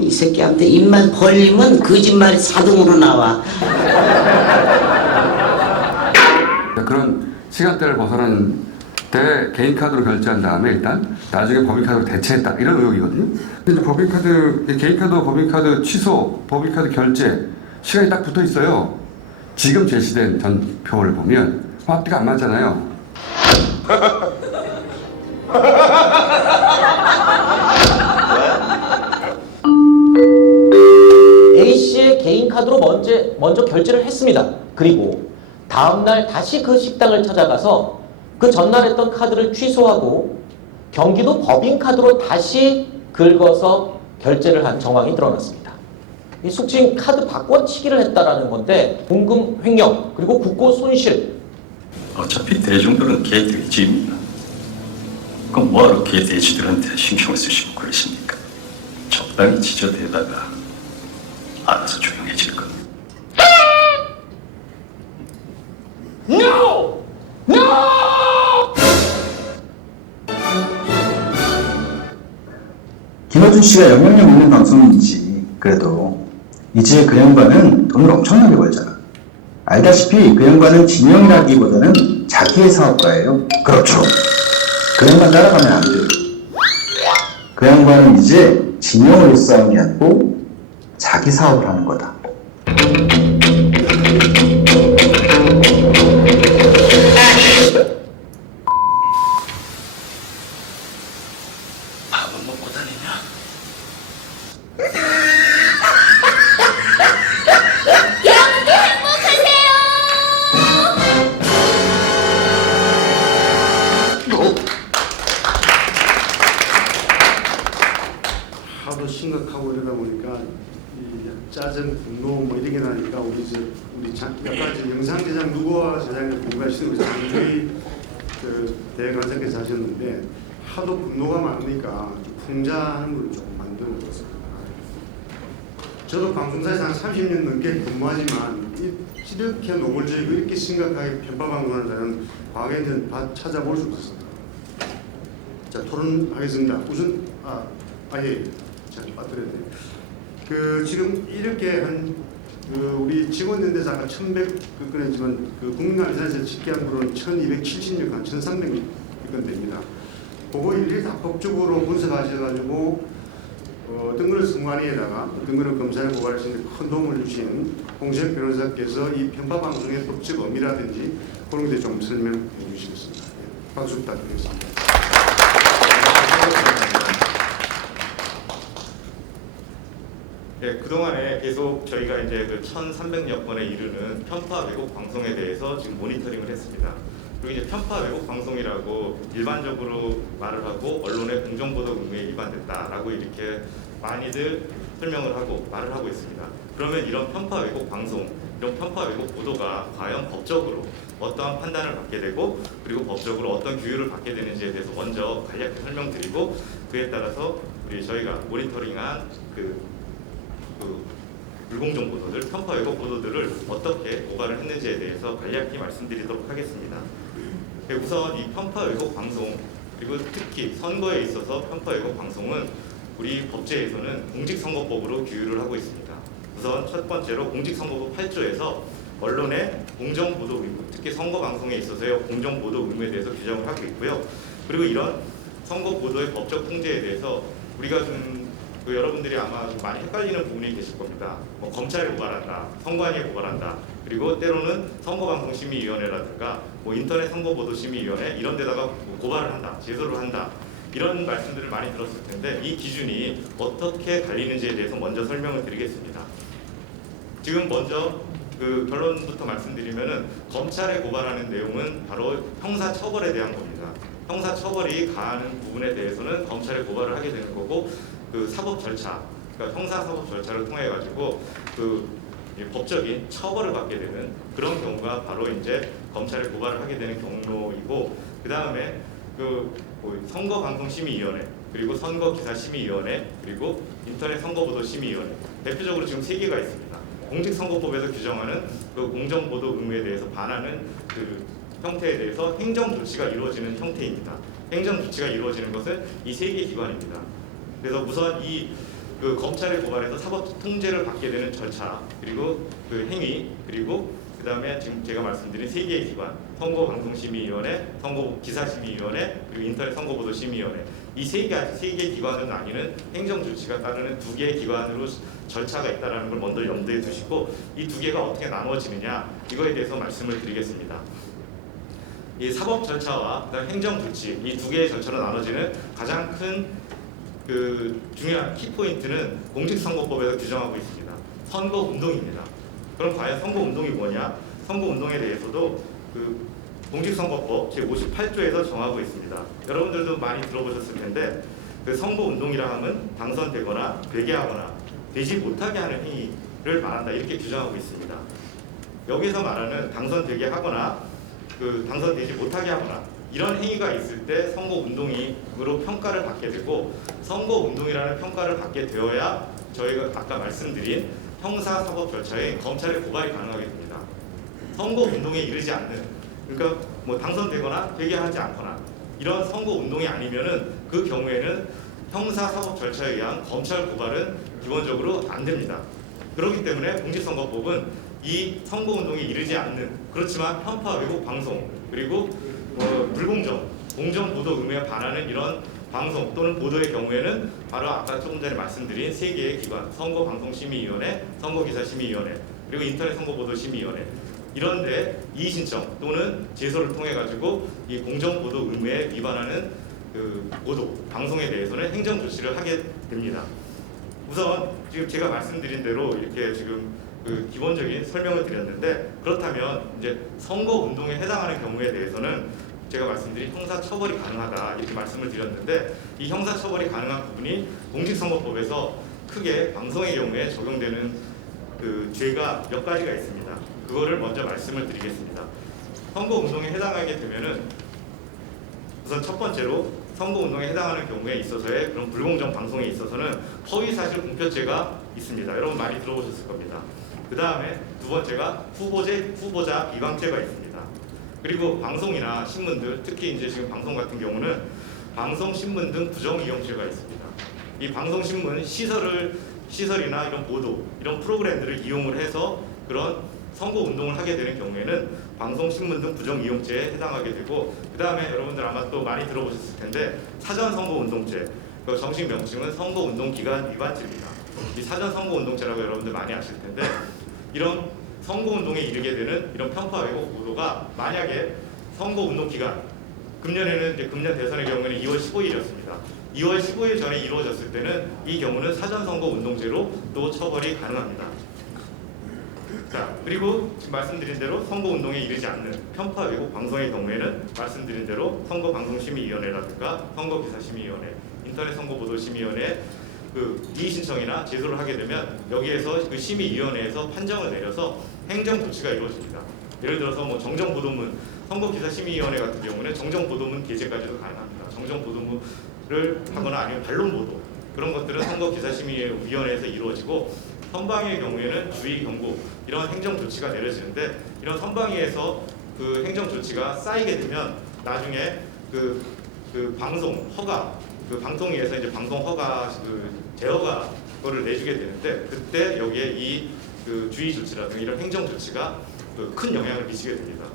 이 새끼한테 입만 벌리면 거짓말이 자동으로 나와. 그런 시간대를 벗어난 때 개인 카드로 결제한 다음에 일단 나중에 법인카드로 대체했다 이런 의혹이거든요. 근데 법인카드, 개인카드, 법인카드 취소, 법인카드 결제 시간이 딱 붙어 있어요. 지금 제시된 전표를 보면 앞뒤가 안 맞잖아요. A씨의 개인 카드로 먼저 결제를 했습니다. 그리고 다음날 다시 그 식당을 찾아가서 그 전날 했던 카드를 취소하고 경기도 법인카드로 다시 긁어서 결제를 한 정황이 드러났습니다. 이 숙진 카드 바꿔치기를 했다라는 건데 공금 횡령 그리고 국고 손실. 어차피 대중들은 개들이 집입니다. 그럼 뭐하러 개돼지들한테 신경을 쓰시고 그러십니까? 적당히 지저대다가 알아서 조용해질 겁니다. No! No! 김어준 씨가 영향력 있는 방송인지 그래도 이제 그 양반은 돈을 엄청나게 벌잖아. 알다시피 그 양반은 진영이라기보다는 자기의 사업가예요. 그렇죠. 그 양반 따라가면 안 돼요. 그 양반은 이제 진영을 싸움이 아니고 자기 사업을 하는 거다. 밥은 먹고 다니냐? 여러분들 행복하세요. 하도 심각하고 이러다 보니까 이 짜증, 분노 뭐 이런 게 나니까 우리 약간 지금 영상 제작 누구와 제작을 공부하시는 우리 장주희 그 대관장께서 하셨는데 하도 분노가 많으니까 풍자하는 걸 조금 만들어 줬습니다. 저도 방송사에서 한 30년 넘게 근무하지만 이렇게 노골적이고 이렇게 심각하게 편파 방송하는 사람은 과거에는 찾아볼 수 없었습니다. 자, 토론하겠습니다. 우선 예. 자, 빠뜨려야 돼요. 지금 이렇게 우리 직원연대에서 아까 1,100건 했지만 국민감사에서 집계한 거로는 1,276건, 한 1,300건 됩니다. 그거 일일이 다 법적으로 분석하셔가지고 어떤 거는 선관위에다가 어떤 거는 검사에 고발하시는데 큰 도움을 주신 홍시혁 변호사께서 이 편파 방송의 법적 의미라든지 그런 데 좀 설명해 주시겠습니다. 박수 부탁드리겠습니다. 네, 그동안에 계속 저희가 이제 그 1,300여 건에 이르는 편파 왜곡 방송에 대해서 지금 모니터링을 했습니다. 그리고 이제 편파 왜곡 방송이라고 일반적으로 말을 하고 언론의 공정보도 의무에 위반됐다라고 이렇게 많이들 설명을 하고 말을 하고 있습니다. 그러면 이런 편파 왜곡 방송, 이런 편파 왜곡 보도가 과연 법적으로 어떠한 판단을 받게 되고 그리고 법적으로 어떤 규율을 받게 되는지에 대해서 먼저 간략히 설명드리고 그에 따라서 저희가 모니터링한 불공정 보도들, 편파 왜곡 보도들을 어떻게 고발을 했는지에 대해서 간략히 말씀드리도록 하겠습니다. 우선 이 편파 왜곡 방송 그리고 특히 선거에 있어서 편파 왜곡 방송은 우리 법제에서는 공직선거법으로 규율을 하고 있습니다. 우선 첫 번째로 공직선거법 8조에서 언론의 공정보도 의무, 특히 선거방송에 있어서의 공정보도 의무에 대해서 규정을 하고 있고요. 그리고 이런 선거보도의 법적 통제에 대해서 우리가 여러분들이 아마 많이 헷갈리는 부분이 계실 겁니다. 검찰에 고발한다, 선관위에 고발한다, 그리고 때로는 선거방송심의위원회라든가 인터넷 선거보도심의위원회 이런 데다가 고발을 한다, 제소를 한다 이런 말씀들을 많이 들었을 텐데 이 기준이 어떻게 갈리는지에 대해서 먼저 설명을 드리겠습니다. 지금 먼저 결론부터 말씀드리면은 검찰에 고발하는 내용은 바로 형사처벌에 대한 겁니다. 형사처벌이 가하는 부분에 대해서는 검찰에 고발을 하게 되는 거고 사법 절차, 그러니까 형사사법 절차를 통해 가지고 법적인 처벌을 받게 되는 그런 경우가 바로 이제 검찰에 고발을 하게 되는 경로이고 그 다음에 선거방송심의위원회 그리고 선거기사심의위원회 그리고 인터넷 선거보도심의위원회 대표적으로 지금 3개가 있습니다. 공직선거법에서 규정하는 공정보도 의무에 대해서 반하는 형태에 대해서 행정조치가 이루어지는 형태입니다. 행정조치가 이루어지는 것은 이 3개 기관입니다. 그래서 우선 검찰에 고발해서 사법 통제를 받게 되는 절차 그리고 행위 그리고 그 다음에 지금 제가 말씀드린 3개의 기관 선거방송심의위원회, 선거기사심의위원회 그리고 인터넷 선거보도심의위원회 이 3개 기관을 나뉘는 행정조치가 따르는 2개의 기관으로 절차가 있다는 걸 먼저 염두에 두시고 이 2개가 어떻게 나눠지느냐 이거에 대해서 말씀을 드리겠습니다. 이 사법 절차와 그다음 행정 조치 이 두 개의 절차로 나눠지는 가장 큰 그 중요한 키포인트는 공직선거법에서 규정하고 있습니다. 선거운동입니다. 그럼 과연 선거운동이 뭐냐? 선거운동에 대해서도 그 공직선거법 제58조에서 정하고 있습니다. 여러분들도 많이 들어보셨을 텐데 그 선거운동이라 하면 당선되거나 되게 하거나 되지 못하게 하는 행위를 말한다 이렇게 규정하고 있습니다. 여기서 말하는 당선되게 하거나 그 당선되지 못하게 하거나 이런 행위가 있을 때 선거운동으로 평가를 받게 되고 선거운동이라는 평가를 받게 되어야 저희가 아까 말씀드린 형사사법 절차에 검찰의 고발이 가능하게 됩니다. 선거운동에 이르지 않는 그러니까 뭐 당선되거나 되게 하지 않거나 이런 선거운동이 아니면은 그 경우에는 형사사법 절차에 의한 검찰 고발은 기본적으로 안 됩니다. 그렇기 때문에 공직선거법은 이 선거운동에 이르지 않는 그렇지만 편파, 왜곡, 방송 그리고 불공정, 공정보도 의무에 반하는 이런 방송 또는 보도의 경우에는 바로 아까 조금 전에 말씀드린 세 개의 기관 선거방송심의위원회, 선거기사심의위원회 그리고 인터넷 선거보도심의위원회 이런데 이의신청 또는 제소를 통해 가지고 이 공정보도 의무에 위반하는 그 보도, 방송에 대해서는 행정 조치를 하게 됩니다. 우선 지금 제가 말씀드린 대로 이렇게 지금 그 기본적인 설명을 드렸는데 그렇다면 이제 선거 운동에 해당하는 경우에 대해서는 제가 말씀드린 형사 처벌이 가능하다 이렇게 말씀을 드렸는데 이 형사 처벌이 가능한 부분이 공직선거법에서 크게 방송의 경우에 적용되는 그 죄가 몇 가지가 있습니다. 그거를 먼저 말씀을 드리겠습니다. 선거 운동에 해당하게 되면은 우선 첫 번째로 선거운동에 해당하는 경우에 있어서의 그런 불공정 방송에 있어서는 허위사실 공표죄가 있습니다. 여러분 많이 들어보셨을 겁니다. 그 다음에 두 번째가 후보자 비방죄가 있습니다. 그리고 방송이나 신문들, 특히 이제 지금 방송 같은 경우는 방송, 신문 등 부정이용죄가 있습니다. 이 방송, 신문, 시설이나 이런 보도, 이런 프로그램들을 이용을 해서 그런 선거 운동을 하게 되는 경우에는 방송, 신문 등 부정 이용죄에 해당하게 되고 그 다음에 여러분들 아마 또 많이 들어보셨을 텐데 사전 선거 운동죄 그 정식 명칭은 선거 운동 기간 위반죄입니다. 이 사전 선거 운동죄라고 여러분들 많이 아실 텐데 이런 선거 운동에 이르게 되는 이런 편파 왜곡 보도가 만약에 선거 운동 기간 금년에는 이제 금년 대선의 경우에는 2월 15일이었습니다. 2월 15일 전에 이루어졌을 때는 이 경우는 사전 선거 운동죄로 또 처벌이 가능합니다. 자, 그리고 지금 말씀드린 대로 선거운동에 이르지 않는 편파 왜곡 방송의 경우에는 말씀드린 대로 선거방송심의위원회라든가 선거기사심의위원회, 인터넷 선거보도심의위원회 그 이의신청이나 제소를 하게 되면 여기에서 그 심의위원회에서 판정을 내려서 행정 조치가 이루어집니다. 예를 들어서 뭐 정정보도문, 선거기사심의위원회 같은 경우는 정정보도문 게재까지도 가능합니다. 정정보도문을 하거나 아니면 반론보도 그런 것들은 선거기사심의위원회에서 이루어지고 선방위의 경우에는 주의 경고 이런 행정 조치가 내려지는데 이런 선방위에서 그 행정 조치가 쌓이게 되면 나중에 그 방송 허가 그 방송위에서 이제 방송 허가 그 제허가 그거를 내주게 되는데 그때 여기에 이 그 주의 조치라든가 이런 행정 조치가 그 큰 영향을 미치게 됩니다.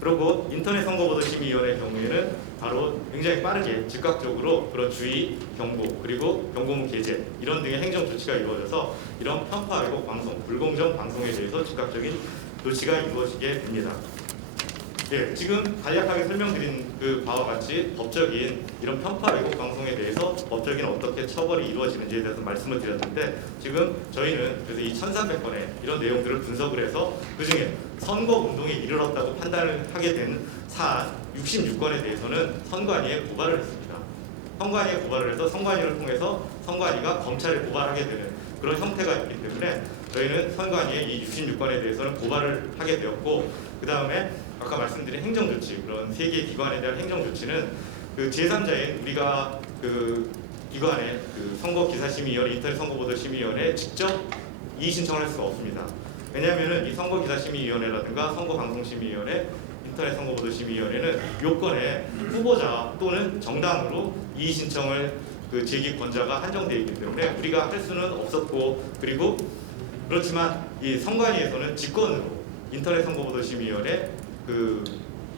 그리고 인터넷 선거보도심의위원회 경우에는 바로 굉장히 빠르게 즉각적으로 그런 주의, 경고, 그리고 경고문 게재 이런 등의 행정 조치가 이루어져서 이런 편파 왜곡 방송, 불공정 방송에 대해서 즉각적인 조치가 이루어지게 됩니다. 네, 지금 간략하게 설명드린 그 바와 같이 법적인 이런 편파 왜곡 방송에 대해서 법적인 어떻게 처벌이 이루어지는지에 대해서 말씀을 드렸는데 지금 저희는 그래서 이 1300건의 이런 내용들을 분석을 해서 그중에 선거운동에 이르렀다고 판단을 하게 된 사안 66건에 대해서는 선관위에 고발을 했습니다. 선관위에 고발을 해서 선관위를 통해서 선관위가 검찰에 고발하게 되는 그런 형태가 있기 때문에 저희는 선관위에 이 66건에 대해서는 고발을 하게 되었고 그 다음에 아까 말씀드린 행정조치 그런 세 개의 기관에 대한 행정조치는 그 제3자인 우리가 그 기관의 그 선거기사심의위원회, 인터넷 선거보도심의위원회에 직접 이의신청을 할 수가 없습니다. 왜냐하면 이 선거기사심의위원회라든가 선거방송심의위원회, 인터넷 선거보도심의위원회는 요건에 후보자 또는 정당으로 이의신청을 그 제기 권자가 한정되어 있기 때문에 우리가 할 수는 없었고 그리고 그렇지만 이 선관위에서는 직권으로 인터넷 선거보도심의위원회 그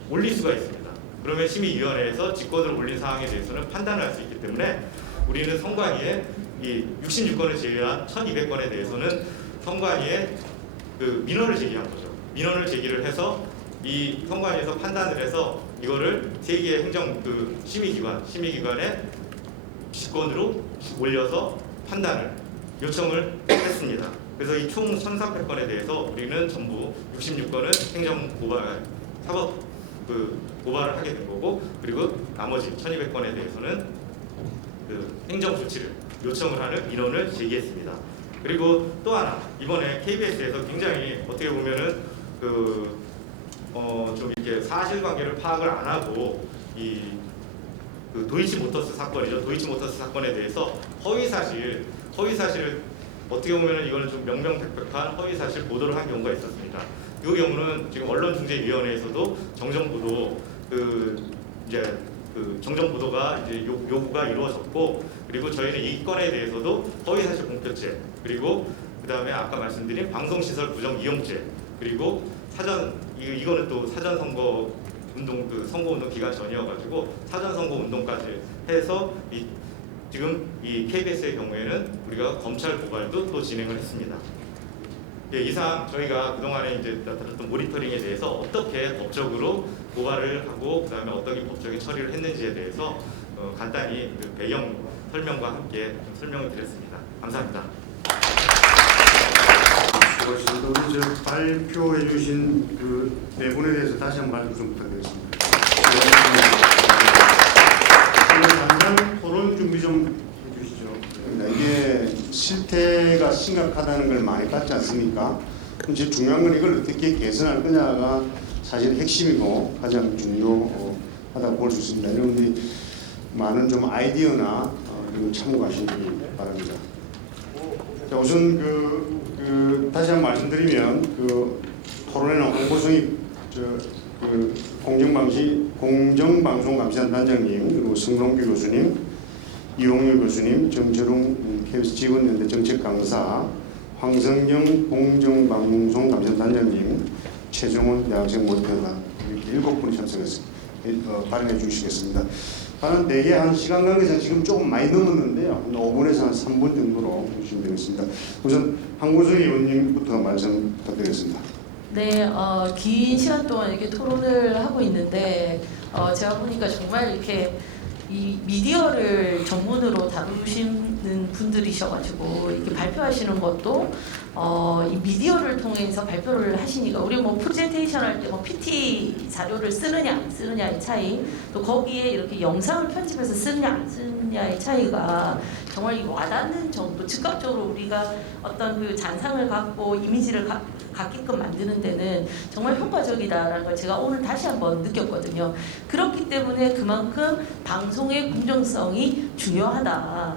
올릴 수가 있습니다. 그러면 심의위원회에서 직권을 올린 사항에 대해서는 판단을 할 수 있기 때문에 우리는 선관위에 이 66건을 제외한 1200건에 대해서는 선관위에 그 민원을 제기한 거죠. 민원을 제기를 해서 이 선관위에서 판단을 해서 이거를 세 개의 행정 심의기관의 직권으로 올려서 판단을 요청을 했습니다. 그래서 이 총 1,300건에 대해서 우리는 전부 66건은 행정 사법 고발을 하게 된 거고, 그리고 나머지 1,200건에 대해서는 행정 조치를 요청을 하는 민원을 제기했습니다. 그리고 또 하나, 이번에 KBS에서 굉장히 어떻게 보면은 좀 이렇게 사실관계를 파악을 안 하고 도이치모터스 사건이죠. 도이치모터스 사건에 대해서 허위사실을 어떻게 보면은 이거는 좀 명명백백한 허위사실 보도를 한 경우가 있었습니다. 이 경우는 지금 언론중재위원회에서도 정정보도 정정보도가 이제 요구가 이루어졌고, 그리고 저희는 이 건에 대해서도 허위사실 공표죄, 그리고 그다음에 아까 말씀드린 방송시설 부정 이용죄, 그리고 이거는 또 사전 선거 운동 선거 운동 기간 전이어가지고 사전 선거 운동까지 해서 지금 이 KBS의 경우에는 우리가 검찰 고발도 또 진행을 했습니다. 예, 이상 저희가 그동안에 이제 나타났던 모니터링에 대해서 어떻게 법적으로 고발을 하고 그다음에 어떻게 법적인 처리를 했는지에 대해서 간단히 배경 설명과 함께 좀 설명을 드렸습니다. 감사합니다. 수고하셨습니다. 발표해 주신 내분에 대해서 다시 한번 말씀 좀 부탁드리겠습니다. 당장 토론 준비 좀 해주시죠. 이게 실태가 심각하다는 걸 많이 봤지 않습니까? 그럼 제일 중요한 건 이걸 어떻게 개선할 거냐가 사실 핵심이고 가장 중요하다고 볼 수 있습니다. 여러분들이 많은 좀 아이디어나 그리고 참고하시기 바랍니다. 자, 우선 다시 한번 말씀드리면 토론회는 홍보성이 공정방송감시단 단장님, 그리고 성동규 교수님, 이용률 교수님, 정철웅 KBS 직원연대 정책강사, 황성경 공정방송감시단 단장님, 최종훈 대학생 모태관 이렇게 7분이 참석해서 발언해 주시겠습니다. 발언 대개 한 시간 관계상 지금 조금 많이 넘었는데요. 5분에서 한 3분 정도로 해주시면 되겠습니다. 우선 황구수 의원님부터 말씀 부탁드리겠습니다. 네, 긴 시간 동안 이렇게 토론을 하고 있는데 제가 보니까 정말 이렇게 이 미디어를 전문으로 다루시는 분들이셔가지고 이렇게 발표하시는 것도 이 미디어를 통해서 발표를 하시니까 우리 뭐 프레젠테이션 할 때 뭐 PT 자료를 쓰느냐 안 쓰느냐의 차이, 또 거기에 이렇게 영상을 편집해서 쓰느냐 안 쓰느냐의 차이가 정말 이 와닿는 정도, 즉각적으로 우리가 어떤 그 잔상을 갖고 이미지를 갖게끔 만드는 데는 정말 효과적이다라는 걸 제가 오늘 다시 한번 느꼈거든요. 그렇기 때문에 그만큼 방송의 공정성이 중요하다.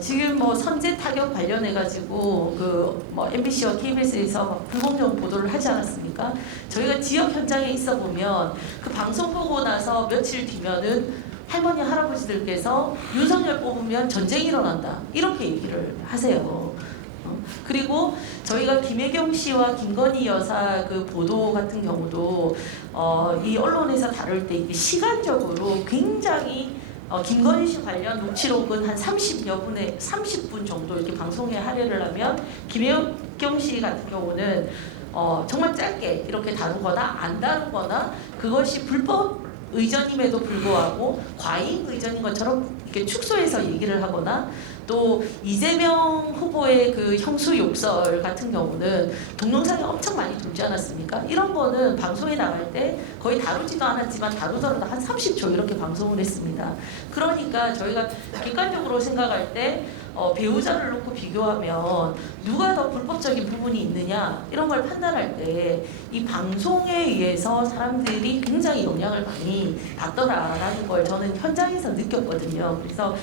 지금 뭐 선제 타격 관련해가지고 MBC와 KBS에서 불공정 보도를 하지 않았습니까? 저희가 지역 현장에 있어 보면 그 방송 보고 나서 며칠 뒤면은 할머니 할아버지들께서 윤석열 뽑으면 전쟁이 일어난다 이렇게 얘기를 하세요. 그리고 저희가 김혜경 씨와 김건희 여사 그 보도 같은 경우도 이 언론에서 다룰 때 시간적으로 굉장히 김건희 씨 관련 녹취록은 한 30분 정도 이렇게 방송에 할애를 하면 김혜경 씨 같은 경우는 정말 짧게 이렇게 다루거나 안 다루거나 그것이 불법 의전임에도 불구하고 과잉 의전인 것처럼 이렇게 축소해서 얘기를 하거나, 또 이재명 후보의 그 형수 욕설 같은 경우는 동영상이 엄청 많이 돌지 않았습니까? 이런 거는 방송에 나갈 때 거의 다루지도 않았지만 다루더라도 한 30초 이렇게 방송을 했습니다. 그러니까 저희가 객관적으로 생각할 때 배우자를 놓고 비교하면 누가 더 불법적인 부분이 있느냐 이런 걸 판단할 때 이 방송에 의해서 사람들이 굉장히 영향을 많이 받더라라는 걸 저는 현장에서 느꼈거든요. 그래서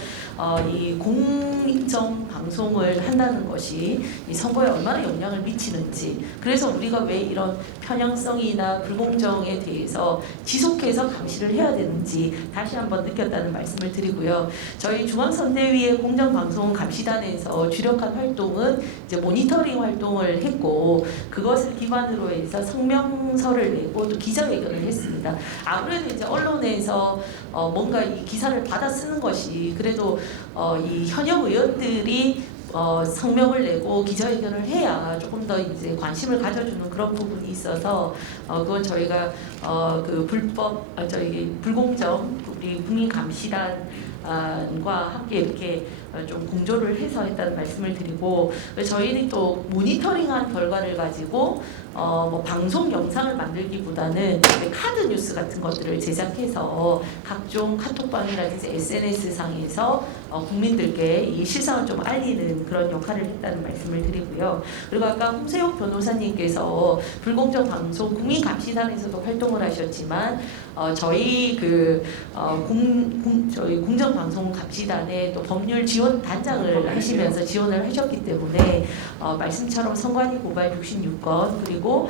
이 공정 방송을 한다는 것이 이 선거에 얼마나 영향을 미치는지, 그래서 우리가 왜 이런 편향성이나 불공정에 대해서 지속해서 감시를 해야 되는지 다시 한번 느꼈다는 말씀을 드리고요. 저희 중앙선대위의 공정방송 감시단에서 주력한 활동은 이제 모니터링 활동을 했고, 그것을 기반으로 해서 성명서를 내고 또 기자회견을 했습니다. 아무래도 이제 언론에서 뭔가 이 기사를 받아 쓰는 것이 그래도 이 현역 의원들이 성명을 내고 기자회견을 해야 조금 더 이제 관심을 가져주는 그런 부분이 있어서 그건 저희가 그 저희 불공정 우리 국민감시단과 함께 이렇게 좀 공조를 해서 했다는 말씀을 드리고, 저희는 또 모니터링한 결과를 가지고 뭐 방송 영상을 만들기보다는 카드 뉴스 같은 것들을 제작해서 각종 카톡방이라든지 SNS 상에서 국민들께 이 실상을 좀 알리는 그런 역할을 했다는 말씀을 드리고요. 그리고 아까 홍세욱 변호사님께서 불공정 방송 국민감시단에서도 활동을 하셨지만 저희 저희 공정방송감시단에 또 법률 지원 단장을 하시면서 지원을 하셨기 때문에 말씀처럼 선관위 고발 66건 그리고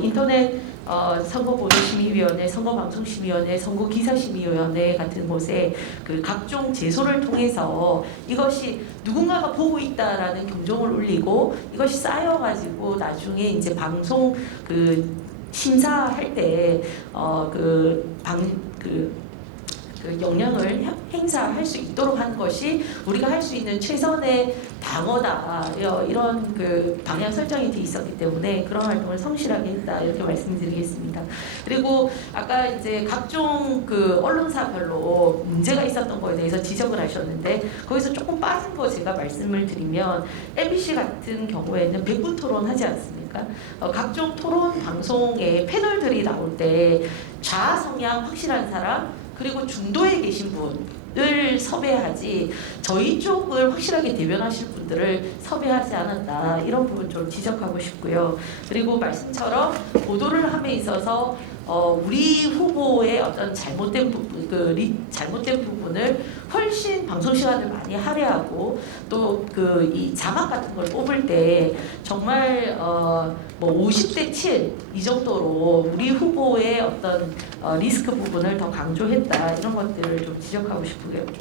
인터넷 선거보도심의위원회, 선거방송심의위원회, 선거기사심의위원회 같은 곳에 그 각종 제소를 통해서 이것이 누군가가 보고 있다라는 경종을 울리고 이것이 쌓여가지고 나중에 이제 방송 심사할 때 영향을 행사할 수 있도록 하는 것이 우리가 할 수 있는 최선의 방어다, 이런 방향 설정이 돼 있었기 때문에 그런 활동을 성실하게 했다, 이렇게 말씀드리겠습니다. 그리고 아까 이제 각종 언론사별로 문제가 있었던 거에 대해서 지적을 하셨는데 거기서 조금 빠진 거 제가 말씀을 드리면 MBC 같은 경우에는 100분 토론하지 않습니까? 각종 토론 방송에 패널들이 나올 때 좌 성향 확실한 사람 그리고 중도에 계신 분을 섭외하지 저희 쪽을 확실하게 대변하실 분들을 섭외하지 않았다, 이런 부분 좀 지적하고 싶고요. 그리고 말씀처럼 보도를 함에 있어서 우리 후보의 어떤 잘못된 부분을 훨씬 방송 시간을 많이 할애하고 또 이 자막 같은 걸 뽑을 때 정말 뭐 50대 7 이 정도로 우리 후보의 어떤 리스크 부분을 더 강조했다, 이런 것들을 좀 지적하고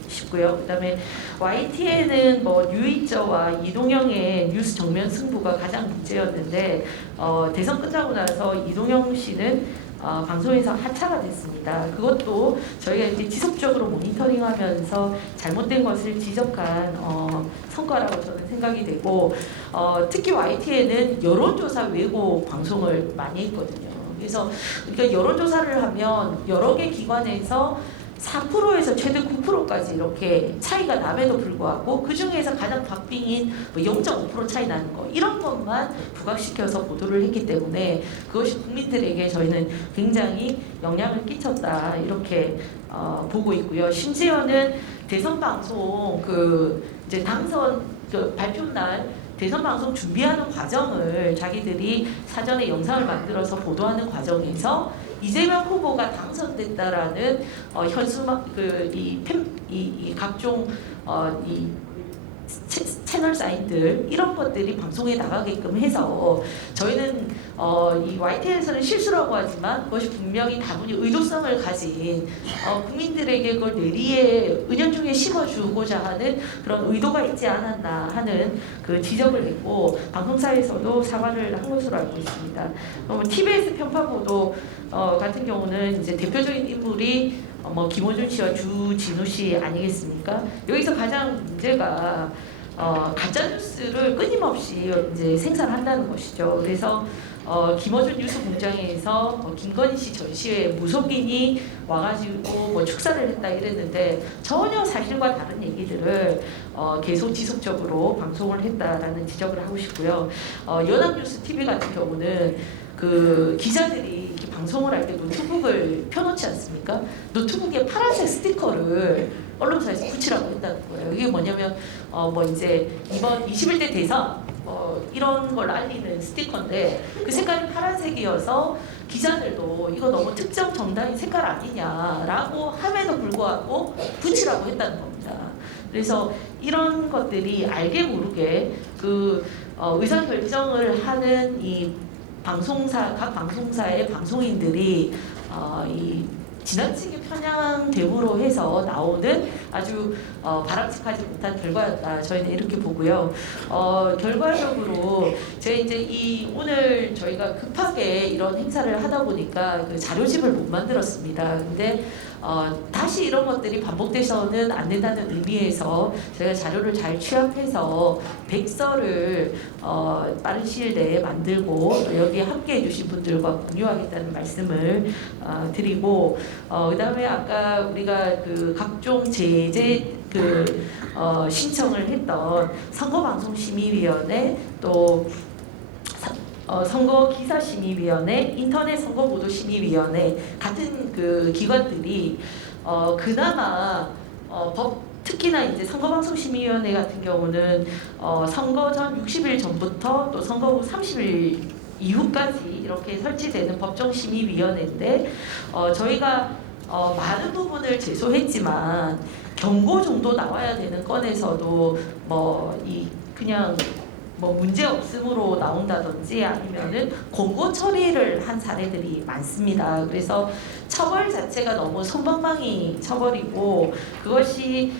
싶고요. 그다음에 YTN은 뭐 유이저와 이동영의 뉴스 정면 승부가 가장 문제였는데 대선 끝나고 나서 이동영 씨는 방송에서 하차가 됐습니다. 그것도 저희가 이제 지속적으로 모니터링하면서 잘못된 것을 지적한 성과라고 저는 생각이 되고, 특히 YTN은 여론조사 왜곡 방송을 많이 했거든요. 그래서 그러니까 여론조사를 하면 여러 개 기관에서 4%에서 최대 9%까지 이렇게 차이가 남에도 불구하고 그 중에서 가장 박빙인 0.5% 차이 나는 거, 이런 것만 부각시켜서 보도를 했기 때문에 그것이 국민들에게 저희는 굉장히 영향을 끼쳤다, 이렇게 보고 있고요. 심지어는 대선 방송 이제 당선 발표 날 대선 방송 준비하는 과정을 자기들이 사전에 영상을 만들어서 보도하는 과정에서 이재명 후보가 당선됐다라는 현수막 이 각종 이 채널 사인들, 이런 것들이 방송에 나가게끔 해서 저희는 이 YTN에서는 실수라고 하지만 그것이 분명히 다분히 의도성을 가진 국민들에게 그걸 뇌리에 은연중에 심어주고자 하는 그런 의도가 있지 않았나 하는 지적을 했고, 방송사에서도 사과를 한 것으로 알고 있습니다. TBS 편파 보도 같은 경우는 이제 대표적인 인물이 김호준 씨와 주진우 씨 아니겠습니까? 여기서 가장 문제가 가짜 뉴스를 끊임없이 이제 생산한다는 것이죠. 그래서 김어준 뉴스 공장에서 김건희 씨 전시회에 무속인이 와가지고 축사를 했다 이랬는데 전혀 사실과 다른 얘기들을 계속 지속적으로 방송을 했다라는 지적을 하고 싶고요. 연합뉴스 TV 같은 경우는 기자들이 이렇게 방송을 할 때 노트북을 펴놓지 않습니까? 노트북에 파란색 스티커를 언론사에서 붙이라고 했다는 거예요. 이게 뭐냐면 이제 이번 21대 대선 이런 걸 알리는 스티커인데 그 색깔이 파란색이어서 기자들도 이거 너무 특정 정당의 색깔 아니냐라고 함에도 불구하고 붙이라고 했다는 겁니다. 그래서 이런 것들이 알게 모르게 의사 결정을 하는 이 각 방송사의 방송인들이 이 지나치게 편향됨으로 해서 나오는 아주 바람직하지 못한 결과였다, 저희는 이렇게 보고요. 결과적으로 이제 오늘 저희가 급하게 이런 행사를 하다 보니까 자료집을 못 만들었습니다. 근데 다시 이런 것들이 반복돼서는 안 된다는 의미에서 저희가 자료를 잘 취합해서 백서를 빠른 시일 내에 만들고 또 여기에 함께해 주신 분들과 공유하겠다는 말씀을 드리고 그다음에 아까 우리가 그 각종 제재 신청을 했던 선거방송심의위원회 또 선거기사심의위원회, 인터넷 선거보도심의위원회 같은 그 기관들이 그나마 특히나 이제 선거방송심의위원회 같은 경우는 선거 전 60일 전부터 또 선거 후 30일 이후까지 이렇게 설치되는 법정심의위원회인데 저희가 많은 부분을 제소했지만 경고 정도 나와야 되는 건에서도 그냥 문제 없음으로 나온다든지 아니면은 공고 처리를 한 사례들이 많습니다. 그래서 처벌 자체가 너무 솜방망이 처벌이고 그것이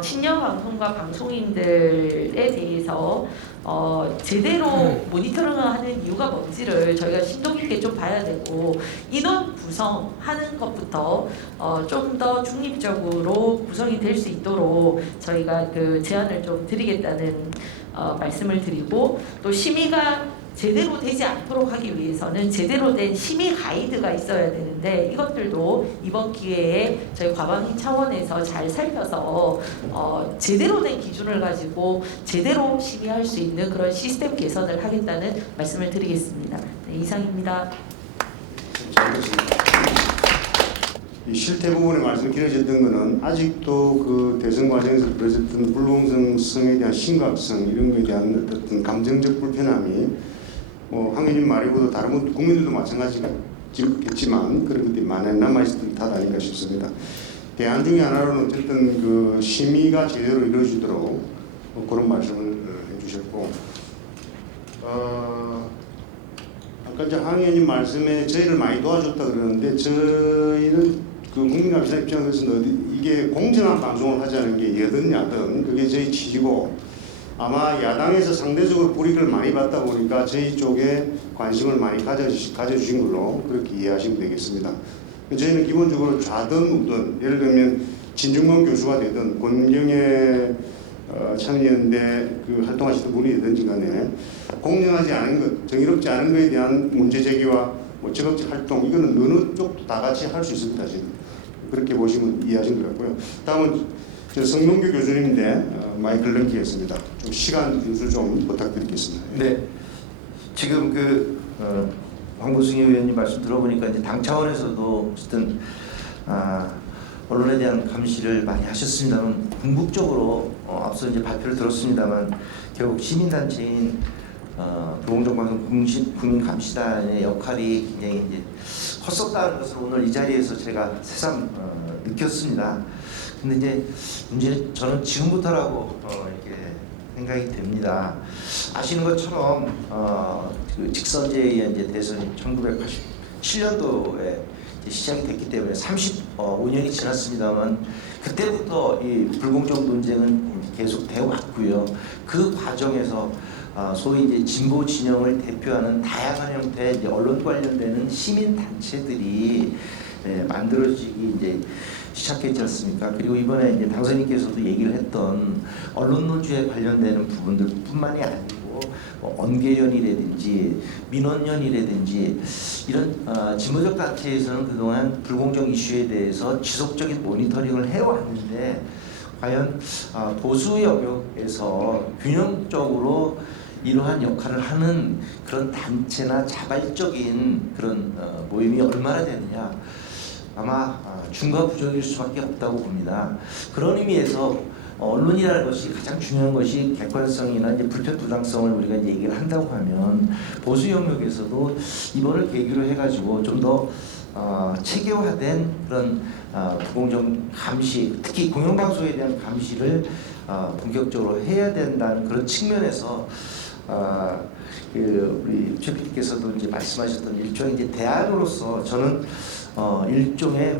친여 방송과 방송인들에 대해서 제대로 모니터링하는 이유가 뭔지를 저희가 심도 깊게 좀 봐야 되고 인원 구성하는 것부터 좀 더 중립적으로 구성이 될 수 있도록 저희가 그 제안을 좀 드리겠다는 말씀을 드리고 또 심의가 제대로 되지 않도록 하기 위해서는 제대로 된 심의 가이드가 있어야 되는데 이것들도 이번 기회에 저희 과방위 차원에서 잘 살펴서 제대로 된 기준을 가지고 제대로 심의할 수 있는 그런 시스템 개선을 하겠다는 말씀을 드리겠습니다. 네, 이상입니다. 이 실태 부분에 말씀 길어졌던 것은 아직도 그 대선 과정에서 벌어졌던 불공정성에 대한 심각성 이런 것에 대한 어떤 감정적 불편함이 황 의원님 말이고도 다른 국민들도 마찬가지겠지만 그런 것들이 많이 남아있었던 탓 아닌가 싶습니다. 대안 중에 하나로는 어쨌든 그 심의가 제대로 이루어지도록 그런 말씀을 해주셨고 아까 이제 황 의원님 말씀에 저희를 많이 도와줬다 그러는데 저희는 그 국민감시단 입장에서는 이게 공정한 방송을 하자는 게 여든 야든 그게 저희 취지고 아마 야당에서 상대적으로 불이익을 많이 받다 보니까 저희 쪽에 관심을 많이 가져주신 걸로 그렇게 이해하시면 되겠습니다. 저희는 기본적으로 좌든 우든 예를 들면 진중권 교수가 되든 권경의 참여연대 그 활동하시던 분이 되든지 간에 공정하지 않은 것, 정의롭지 않은 것에 대한 문제 제기와 적극적 활동 이거는 어느 쪽도 다 같이 할 수 있습니다. 지금 그렇게 보시면 이해하신 것 같고요. 다음은 성동규 교수님인데 마이크를 넘기겠습니다. 좀 시간 준수 좀 부탁드리겠습니다. 네, 지금 황보승 의원님 말씀 들어보니까 이제 당 차원에서도 어쨌든 언론에 대한 감시를 많이 하셨습니다만 궁극적으로 앞서 이제 발표를 들었습니다만 결국 시민단체인 불공정방송 국민감시단의 역할이 굉장히 이제 컸었다는 것을 오늘 이 자리에서 제가 새삼 느꼈습니다. 근데 이제 문제는 저는 지금부터라고 이렇게 생각이 됩니다. 아시는 것처럼 그 직선제에 의한 이제 대선이 1987년도에 시작이 됐기 때문에 35년이 지났습니다만 그때부터 이 불공정 논쟁은 계속 되어 왔고요. 그 과정에서 소위 이제 진보 진영을 대표하는 다양한 형태의 이제 언론 관련되는 시민 단체들이 만들어지기 이제 시작했지 않습니까? 그리고 이번에 이제 당선인께서도 얘기를 했던 언론 노조에 관련되는 부분들뿐만이 아니고 언개연이라든지 민원연이라든지 이런 진보적 단체에서는 그동안 불공정 이슈에 대해서 지속적인 모니터링을 해왔는데 과연 보수 영역에서 균형적으로 이러한 역할을 하는 그런 단체나 자발적인 그런 모임이 얼마나 되느냐 아마 중과 부족일 수밖에 없다고 봅니다. 그런 의미에서 언론이라는 것이 가장 중요한 것이 객관성이나 이제 불편 부당성을 우리가 이제 얘기를 한다고 하면 보수 영역에서도 이번을 계기로 해가지고 좀 더 체계화된 그런 불공정 감시, 특히 공영방송에 대한 감시를 본격적으로 해야 된다는 그런 측면에서 우리 최 PD께서도 이제 말씀하셨던 일종의 이제 대안으로서 저는 일종의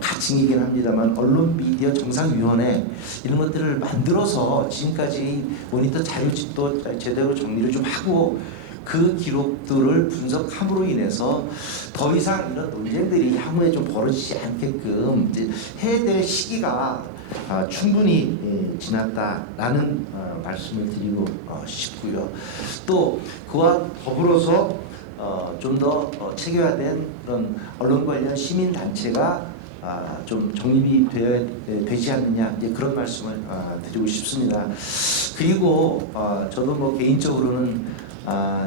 가칭이긴 합니다만 언론 미디어 정상위원회 이런 것들을 만들어서 지금까지 모니터 자료집도 제대로 정리를 좀 하고 그 기록들을 분석함으로 인해서 더 이상 이런 논쟁들이 향후에 좀 벌어지지 않게끔 이제 해야 될 시기가 충분히 지났다라는 말씀을 드리고 싶고요. 또 그와 더불어서 좀 더 체계화된 그런 언론 관련 시민 단체가 좀 정립이 되지 않느냐, 이제 그런 말씀을 드리고 싶습니다. 그리고 저도 뭐 개인적으로는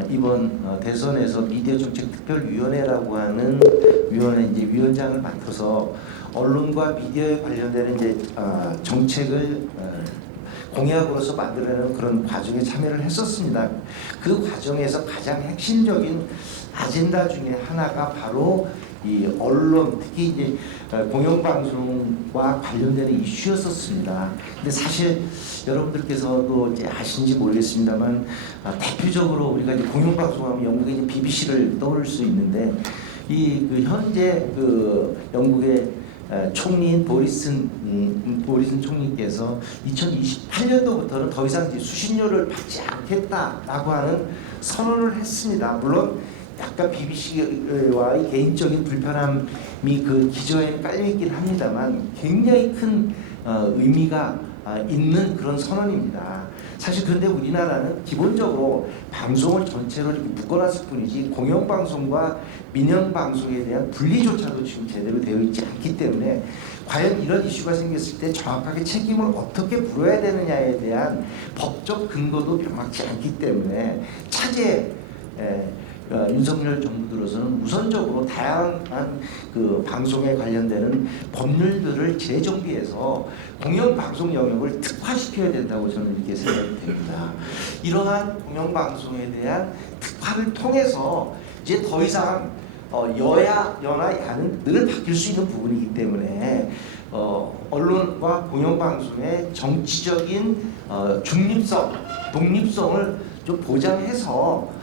이번 대선에서 미디어 정책 특별위원회라고 하는 위원회 이제 위원장을 맡아서 언론과 미디어에 관련되는 이제 정책을 공약으로서 만들어내는 그런 과정에 참여를 했었습니다. 그 과정에서 가장 핵심적인 아젠다 중에 하나가 바로 이 언론, 특히 이제 공영방송과 관련되는 이슈였었습니다. 근데 사실 여러분들께서도 이제 아신지 모르겠습니다만 대표적으로 우리가 이제 공영방송하면 영국의 이제 BBC를 떠올릴 수 있는데 이 그 현재 그 영국의 총리인 보리슨 총리께서 2028년도부터는 더 이상 이제 수신료를 받지 않겠다라고 하는 선언을 했습니다. 물론 약간 BBC와의 개인적인 불편함이 그 기저에 깔려있긴 합니다만 굉장히 큰 의미가 있는 그런 선언입니다. 사실 그런데 우리나라는 기본적으로 방송을 전체로 이렇게 묶어놨을 뿐이지 공영방송과 민영방송에 대한 분리조차도 지금 제대로 되어 있지 않기 때문에 과연 이런 이슈가 생겼을 때 정확하게 책임을 어떻게 물어야 되느냐에 대한 법적 근거도 명확치 않기 때문에 차제 윤석열 정부 들어서는 우선적으로 다양한 그 방송에 관련되는 법률들을 재정비해서 공영방송 영역을 특화시켜야 된다고 저는 이렇게 생각이 됩니다. 이러한 공영방송에 대한 특화를 통해서 이제 더 이상 여야, 야는 늘 바뀔 수 있는 부분이기 때문에 언론과 공영방송의 정치적인 중립성, 독립성을 좀 보장해서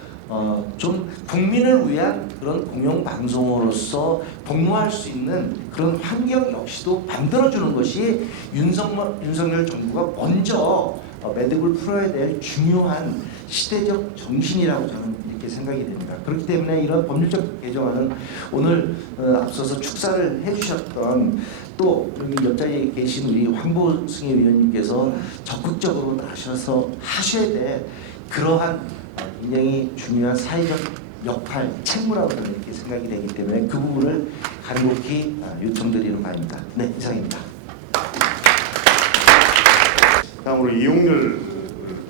좀 국민을 위한 그런 공영방송으로서 복무할 수 있는 그런 환경 역시도 만들어주는 것이 윤석열 정부가 먼저 매듭을 풀어야 될 중요한 시대적 정신이라고 저는 이렇게 생각이 됩니다. 그렇기 때문에 이런 법률적 개정안은 오늘 앞서서 축사를 해주셨던 또 여기 옆자리에 계신 우리 황보승 위원님께서 적극적으로 나서서 하셔야 될 그러한 굉장히 중요한 사회적 역할, 책무라고 저는 이렇게 생각이 되기 때문에 그 부분을 간곡히 요청드리는 바입니다. 네, 이상입니다. 다음으로 이용렬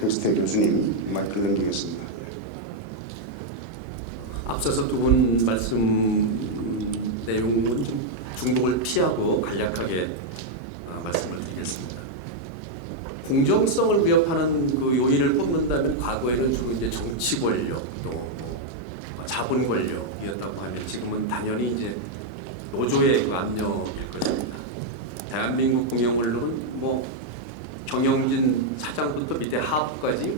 백스태 교수님 마이크 넘기겠습니다. 앞서서 두 분 말씀 내용은 좀 중복을 피하고 간략하게 말씀을 드리겠습니다. 공정성을 위협하는 그 요인을 뽑는다면 과거에는 주로 이제 정치 권력 또 자본 권력이었다고 하면 지금은 당연히 이제 노조의 그 압력일 것입니다. 대한민국 공영언론은 뭐 경영진 차장부터 밑에 하부까지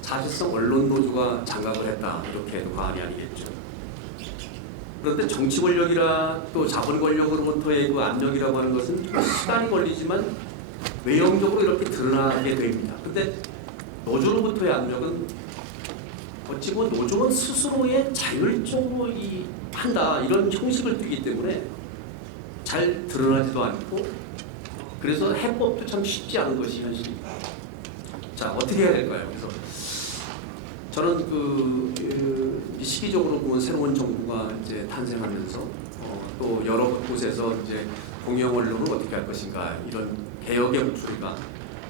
사실상 언론 노조가 장악을 했다 이렇게 해도 과언이 아니겠죠. 그런데 정치 권력이라 또 자본 권력으로부터의 그 압력이라고 하는 것은 시간이 걸리지만 외형적으로 이렇게 드러나게 됩니다. 근데 노조로부터의 압력은 어찌 보면 노조는 스스로의 자율적으로 한다 이런 형식을 띠기 때문에 잘 드러나지도 않고 그래서 해법도 참 쉽지 않은 것이 현실입니다. 자, 어떻게 해야 될까요? 그래서 저는 시기적으로 보면 새로운 정부가 이제 탄생하면서 또 여러 곳에서 이제 공영 언론을 어떻게 할 것인가 이런 개혁의 목소리가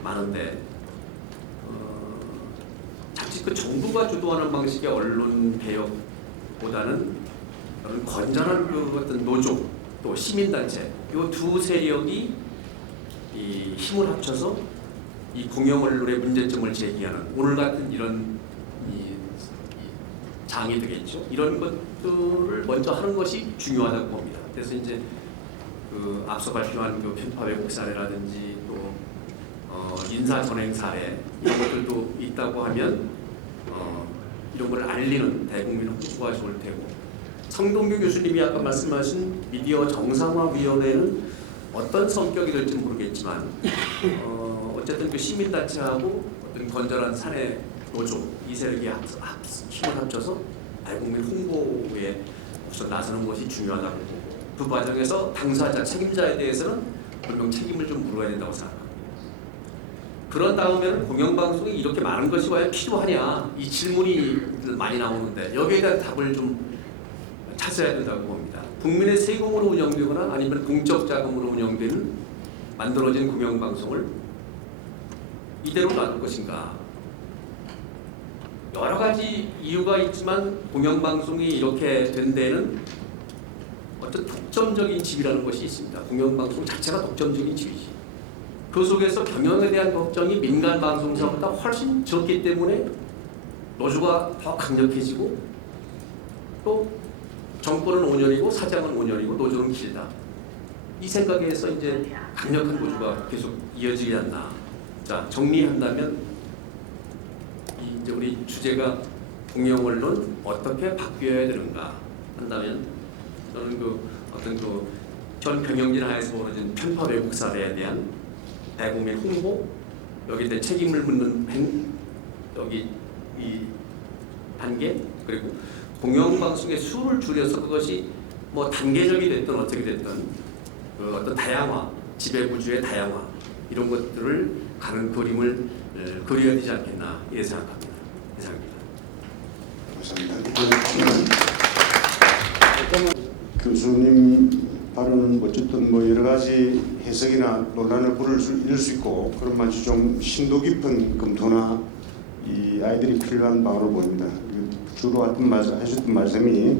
많은데 자칫 그 정부가 주도하는 방식의 언론 개혁보다는 건전한 그 어떤 노조 또 시민단체 이 두 세력이 이 힘을 합쳐서 이 공영 언론의 문제점을 제기하는 오늘 같은 이런 장이 되겠죠. 이런 것들을 먼저 하는 것이 중요하다고 봅니다. 그래서 이제 그 앞서 발표한 그 편파 왜곡 사례라든지 또 인사 전행 사례 이런 것들도 있다고 하면 이런 걸 알리는 대국민 홍보가 좋을 테고 성동규 교수님이 아까 말씀하신 미디어 정상화위원회는 어떤 성격이 될지 모르겠지만 어쨌든 그 시민단체하고 어떤 건전한 사내 노조 이 세력이 힘을 합쳐서 대국민 홍보에 우선 나서는 것이 중요하다고 보고 그 과정에서 당사자 책임자에 대해서는 분명 책임을 좀 물어야 된다고 생각합니다. 그런 다음에는 공영방송이 이렇게 많은 것이 왜 필요하냐 이 질문이 많이 나오는데 여기에 대한 답을 좀 찾아야 된다고 봅니다. 국민의 세금으로 운영되거나 아니면 공적 자금으로 운영되는 만들어진 공영방송을 이대로 놔둘 것인가? 여러 가지 이유가 있지만 공영방송이 이렇게 된 데는 어떤 독점적인 집이라는 것이 있습니다. 공영방송 자체가 독점적인 집이지. 그 속에서 경영에 대한 걱정이 민간 방송사보다 훨씬 적기 때문에 노조가 더 강력해지고 또 정권은 5년이고 사장은 5년이고 노조는 길다. 이 생각에서 이제 강력한 노조가 계속 이어지지 않나. 자, 정리한다면 이제 우리 주제가 공영언론 어떻게 바뀌어야 되는가 한다면 저는 그 어떤 그 전 경영진 하에서 벌어진 편파 왜곡 사례에 대한 대국민 홍보 여기에 대한 책임을 묻는 여기 이 단계 그리고 공영방송의 수를 줄여서 그것이 뭐 단계적이 됐든 어떻게 됐든 그 어떤 다양화 지배구조의 다양화 이런 것들을 가는 그림을 그려야 되지 않겠나 이렇게 생각합니다. 이상입니다. 감사합니다. 교수님 발언은 어쨌든 뭐 여러 가지 해석이나 논란을 이룰 수 있고 그런 맛이 좀 심도 깊은 검토나 이 아이들이 필요한 바로 보입니다. 주로 하셨던 말씀이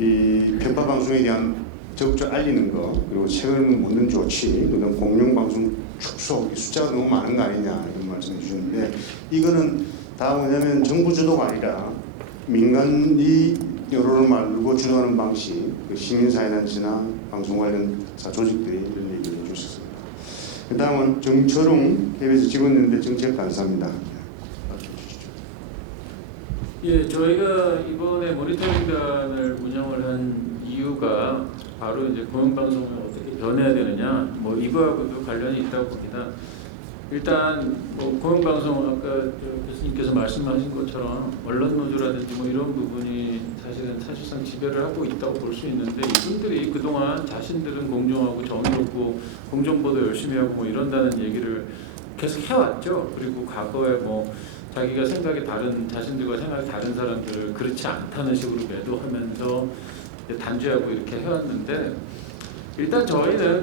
이 편파 방송에 대한 적극적으로 알리는 거 그리고 책을 묻는 조치 그다음 공영 방송 축소 숫자가 너무 많은 거 아니냐 이런 말씀해 주셨는데 이거는 다 뭐냐면 정부 주도가 아니라 민간이 여론을 만들고 주도하는 방식 그 시민사회단체나 방송 관련사 조직들이 이런 얘기를 해주셨습니다. 그 다음은 정철웅 KBS 직원연대 정책간사입니다. 예, 저희가 이번에 모니터링단을 운영을 한 이유가 바로 이제 공영방송을 어떻게 변해야 되느냐, 뭐 이거하고도 관련이 있다고 봅니다. 일단 뭐 공영방송 아까 교수님께서 말씀하신 것처럼 언론 노조라든지 뭐 이런 부분이 사실상 지배를 하고 있다고 볼 수 있는데 이분들이 그동안 자신들은 공정하고 정의롭고 공정보도 열심히 하고 뭐 이런다는 얘기를 계속 해왔죠. 그리고 과거에 뭐 자기가 생각이 다른 자신들과 생각이 다른 사람들을 그렇지 않다는 식으로 매도하면서 단죄하고 이렇게 해왔는데 일단 저희는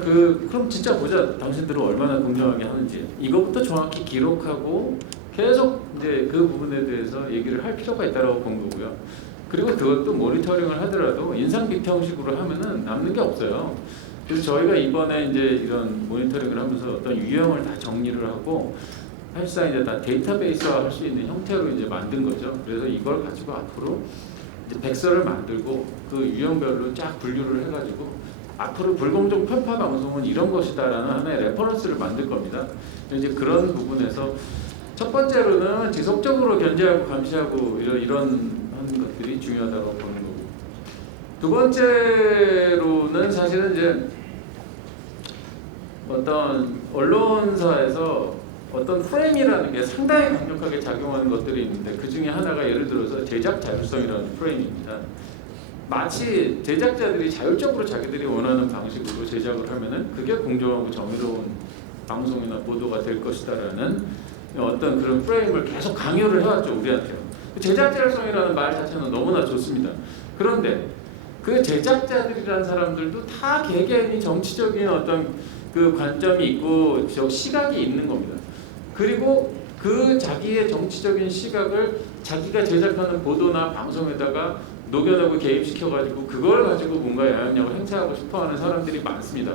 그럼 진짜 보자 당신들은 얼마나 공정하게 하는지 이것부터 정확히 기록하고 계속 이제 그 부분에 대해서 얘기를 할 필요가 있다고 본 거고요. 그리고 그것도 모니터링을 하더라도 인상비트 형식으로 하면은 남는 게 없어요. 그래서 저희가 이번에 이제 이런 모니터링을 하면서 어떤 유형을 다 정리를 하고 사실상 이제 다 데이터베이스화 할 수 있는 형태로 이제 만든 거죠. 그래서 이걸 가지고 앞으로 이제 백서를 만들고 그 유형별로 쫙 분류를 해가지고 앞으로 불공정 편파 방송은 이런 것이다라는 하나의 레퍼런스를 만들 겁니다. 이제 그런 부분에서 첫 번째로는 지속적으로 견제하고 감시하고 이런 하는 것들이 중요하다고 보는 거고 두 번째로는 사실은 이제 어떤 언론사에서 어떤 프레임이라는 게 상당히 강력하게 작용하는 것들이 있는데 그 중에 하나가 예를 들어서 제작 자율성이라는 프레임입니다. 마치 제작자들이 자율적으로 자기들이 원하는 방식으로 제작을 하면은 그게 공정하고 정의로운 방송이나 보도가 될 것이다라는 어떤 그런 프레임을 계속 강요를 해왔죠 우리한테요. 제작 자율성이라는 말 자체는 너무나 좋습니다. 그런데 그 제작자들이라는 사람들도 다 개개인이 정치적인 어떤 그 관점이 있고 시각이 있는 겁니다. 그리고 그 자기의 정치적인 시각을 자기가 제작하는 보도나 방송에다가 녹여내고 개입시켜가지고 그걸 가지고 뭔가 영향력을 행사하고 싶어하는 사람들이 많습니다.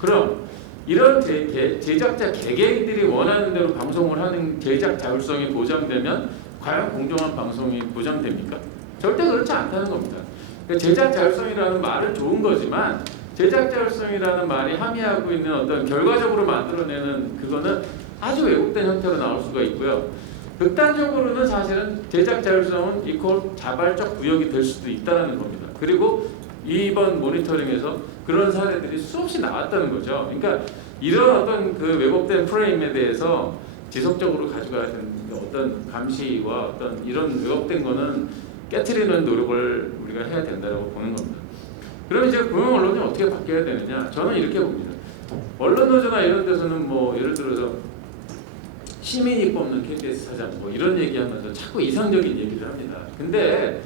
그럼 이런 제작자 개개인들이 원하는 대로 방송을 하는 제작 자율성이 보장되면 과연 공정한 방송이 보장됩니까? 절대 그렇지 않다는 겁니다. 그러니까 제작 자율성이라는 말은 좋은 거지만 제작 자율성이라는 말이 함의하고 있는 어떤 결과적으로 만들어내는 그거는 아주 왜곡된 형태로 나올 수가 있고요. 극단적으로는 사실은 제작 자율성은 이퀄 자발적 구역이 될 수도 있다는 겁니다. 그리고 이번 모니터링에서 그런 사례들이 수없이 나왔다는 거죠. 그러니까 이런 어떤 그 왜곡된 프레임에 대해서 지속적으로 가져가야 되는 어떤 감시와 어떤 이런 왜곡된 거는 깨트리는 노력을 우리가 해야 된다고 보는 겁니다. 그럼 이제 공영 언론이 어떻게 바뀌어야 되느냐? 저는 이렇게 봅니다. 언론 노조나 이런 데서는 뭐 예를 들어서 시민이 뽑는 KBS 사장 뭐 이런 얘기하면서 자꾸 이상적인 얘기를 합니다. 근데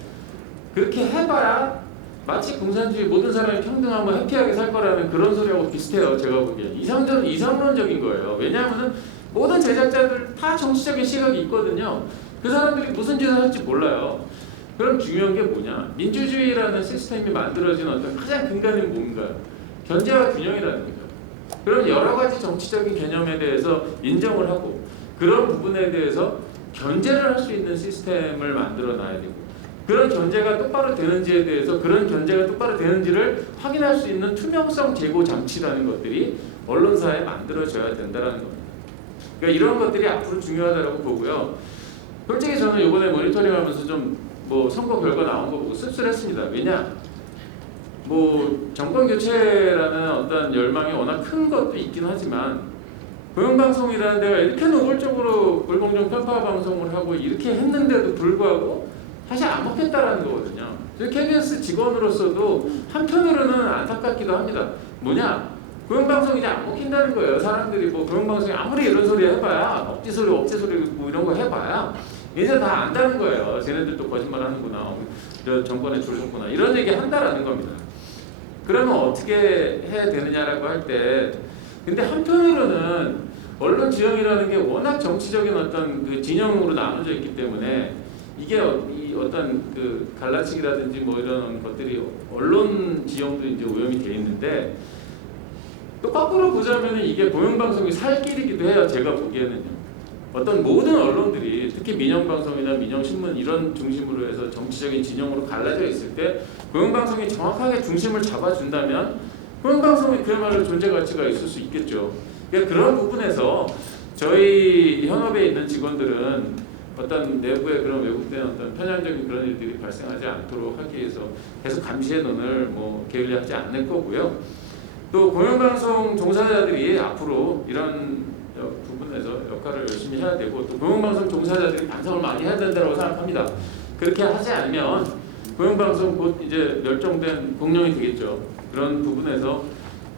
그렇게 해봐야 마치 공산주의 모든 사람이 평등하고 해피하게 살 거라는 그런 소리하고 비슷해요. 제가 보기엔 이상론적인 거예요. 왜냐하면 모든 제작자들 다 정치적인 시각이 있거든요. 그 사람들이 무슨 짓을 할지 몰라요. 그럼 중요한 게 뭐냐? 민주주의라는 시스템이 만들어진 어떤 가장 근간이 뭔가요? 견제와 균형이라는 거죠. 그럼 여러 가지 정치적인 개념에 대해서 인정을 하고 그런 부분에 대해서 견제를 할 수 있는 시스템을 만들어 놔야 되고 그런 견제가 똑바로 되는지에 대해서 그런 견제가 똑바로 되는지를 확인할 수 있는 투명성 제고 장치라는 것들이 언론사에 만들어져야 된다는 겁니다. 그러니까 이런 것들이 앞으로 중요하다고 보고요. 솔직히 저는 이번에 모니터링하면서 좀 뭐 선거 결과 나온 거 보고 씁쓸했습니다. 왜냐? 뭐 정권 교체라는 어떤 열망이 워낙 큰 것도 있긴 하지만 공영방송이라는 데가 이렇게 노골적으로 불공정 편파 방송을 하고 이렇게 했는데도 불구하고 사실 안 먹겠다라는 거거든요. KBS 직원으로서도 한편으로는 안타깝기도 합니다. 뭐냐? 공영방송이 이제 안 먹힌다는 거예요. 사람들이 뭐 공영방송이 아무리 이런 소리 해봐야 억지 소리 뭐 이런 거 해봐야 이제 다 안다는 거예요. 쟤네들도 거짓말 하는구나. 정권에 줄섰구나. 이런 얘기 한다라는 겁니다. 그러면 어떻게 해야 되느냐라고 할 때 근데 한편으로는 언론 지형이라는 게 워낙 정치적인 어떤 그 진영으로 나눠져 있기 때문에 이게 이 어떤 그 갈라치기라든지 뭐 이런 것들이 언론 지형도 이제 오염이 돼 있는데 또 거꾸로 보자면은 이게 공영방송이 살 길이기도 해요. 제가 보기에는요. 어떤 모든 언론들이 특히 민영방송이나 민영신문 이런 중심으로 해서 정치적인 진영으로 갈라져 있을 때 공영방송이 정확하게 중심을 잡아준다면 공영방송이 그야말로 존재 가치가 있을 수 있겠죠. 그러니까 그런 부분에서 저희 현업에 있는 직원들은 어떤 내부의 그런 왜곡된 어떤 편향적인 그런 일들이 발생하지 않도록 하기 위해서 계속 감시의 눈을 뭐 게을리하지 않을 거고요. 또 공영방송 종사자들이 앞으로 이런 부분에서 역할을 열심히 해야 되고 또 공영방송 종사자들이 반성을 많이 해야 된다고 생각합니다. 그렇게 하지 않으면 공영방송 곧 이제 멸종된 공룡이 되겠죠. 그런 부분에서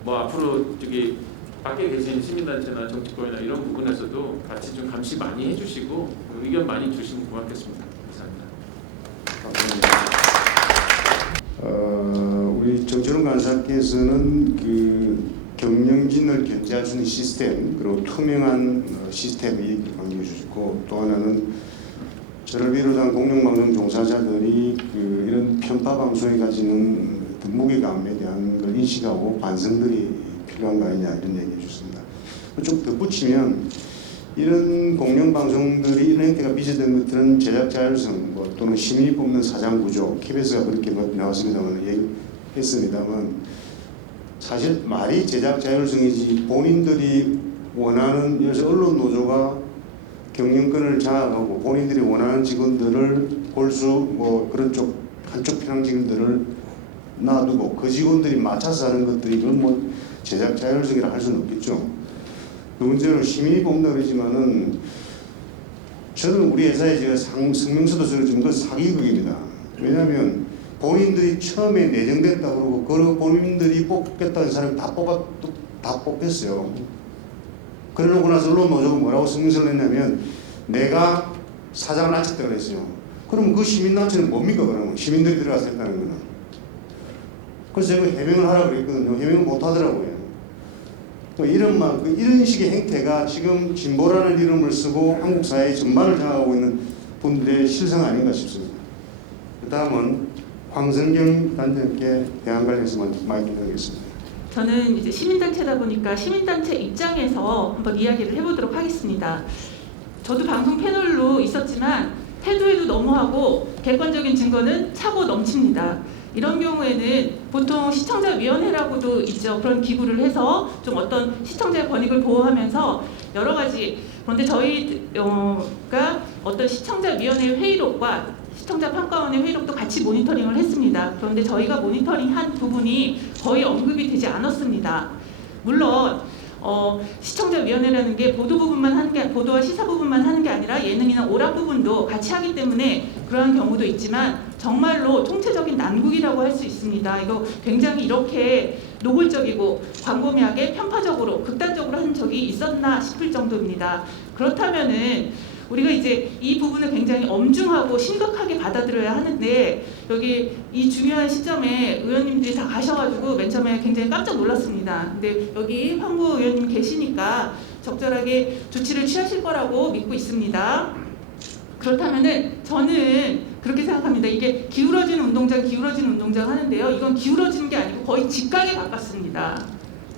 뭐 앞으로 저기 밖에 계신 시민단체나 정치권이나 이런 부분에서도 같이 좀 감시 많이 해주시고 의견 많이 주시면 고맙겠습니다. 감사합니다. 우리 정철웅 간사께서는 그 경영진을 견제할 수 있는 시스템 그리고 투명한 시스템을 강조해 주셨고 또 하나는 저를 비롯한 공영방송 종사자들이 그 이런 편파 방송이 가지는 무게감에 대한 걸 인식하고 반성들이 필요한 거 아니냐 이런 얘기해 주셨습니다. 좀 덧붙이면 이런 공영방송들이 이런 형태가 비롯된 것들은 제작 자율성 뭐 또는 시민이 뽑는 사장 구조 KBS가 그렇게 나왔습니다만 얘기했습니다만 사실 말이 제작 자율성이지 본인들이 원하는 요새 언론 노조가 경영권을 장악하고 본인들이 원하는 직원들을 골수 뭐 그런 쪽 한쪽 편향 직원들을 놔두고 그 직원들이 맞춰서 하는 것들이 그건 뭐 제작 자율성이라 할 수는 없겠죠. 두 번째로 시민이 뽑는다 그러지만은 저는 우리 회사에 제가 성명서도 써주면 그 사기극입니다. 왜냐하면 본인들이 처음에 내정됐다 그러고 그 본인들이 뽑겠다는 사람이 다 뽑혔어요. 그러고 나서 언론 노조가 뭐라고 성명서를 냈냐면 내가 사장을 낮췄다 그랬어요. 그럼 그 시민 단체는 뭡니까 그러면 시민들이 들어가서 했다는 거는. 그래서 제가 해명을 하라고 그랬거든요. 해명을 못 하더라고요. 또 이런 식의 행태가 지금 진보라는 이름을 쓰고 한국 사회 전반을 장악하고 있는 분들의 실상 아닌가 싶습니다. 그 다음은 황성경 단장님께 대안 관련해서 먼저 마이크 드리겠습니다. 저는 이제 시민단체다 보니까 시민단체 입장에서 한번 이야기를 해보도록 하겠습니다. 저도 방송 패널로 있었지만 해도 너무하고 객관적인 증거는 차고 넘칩니다. 이런 경우에는 보통 시청자위원회라고도 있죠. 그런 기구를 해서 좀 어떤 시청자의 권익을 보호하면서 여러 가지 그런데 저희가 어떤 시청자위원회 회의록과 시청자평가원의 회의록도 같이 모니터링을 했습니다. 그런데 저희가 모니터링한 부분이 거의 언급이 되지 않았습니다. 물론 시청자위원회라는 게 보도와 시사 부분만 하는 게 아니라 예능이나 오락 부분도 같이 하기 때문에 그러한 경우도 있지만 정말로 통체적인 난국이라고 할 수 있습니다. 이거 굉장히 이렇게 노골적이고 광범위하게 편파적으로 극단적으로 한 적이 있었나 싶을 정도입니다. 그렇다면은 우리가 이제 이 부분을 굉장히 엄중하고 심각하게 받아들여야 하는데 여기 이 중요한 시점에 의원님들이 다 가셔가지고 맨 처음에 굉장히 깜짝 놀랐습니다. 근데 여기 황구 의원님 계시니까 적절하게 조치를 취하실 거라고 믿고 있습니다. 그렇다면은 저는 그렇게 생각합니다. 이게 기울어지는 운동장 하는데요. 이건 기울어지는 게 아니고 거의 직각에 가깝습니다.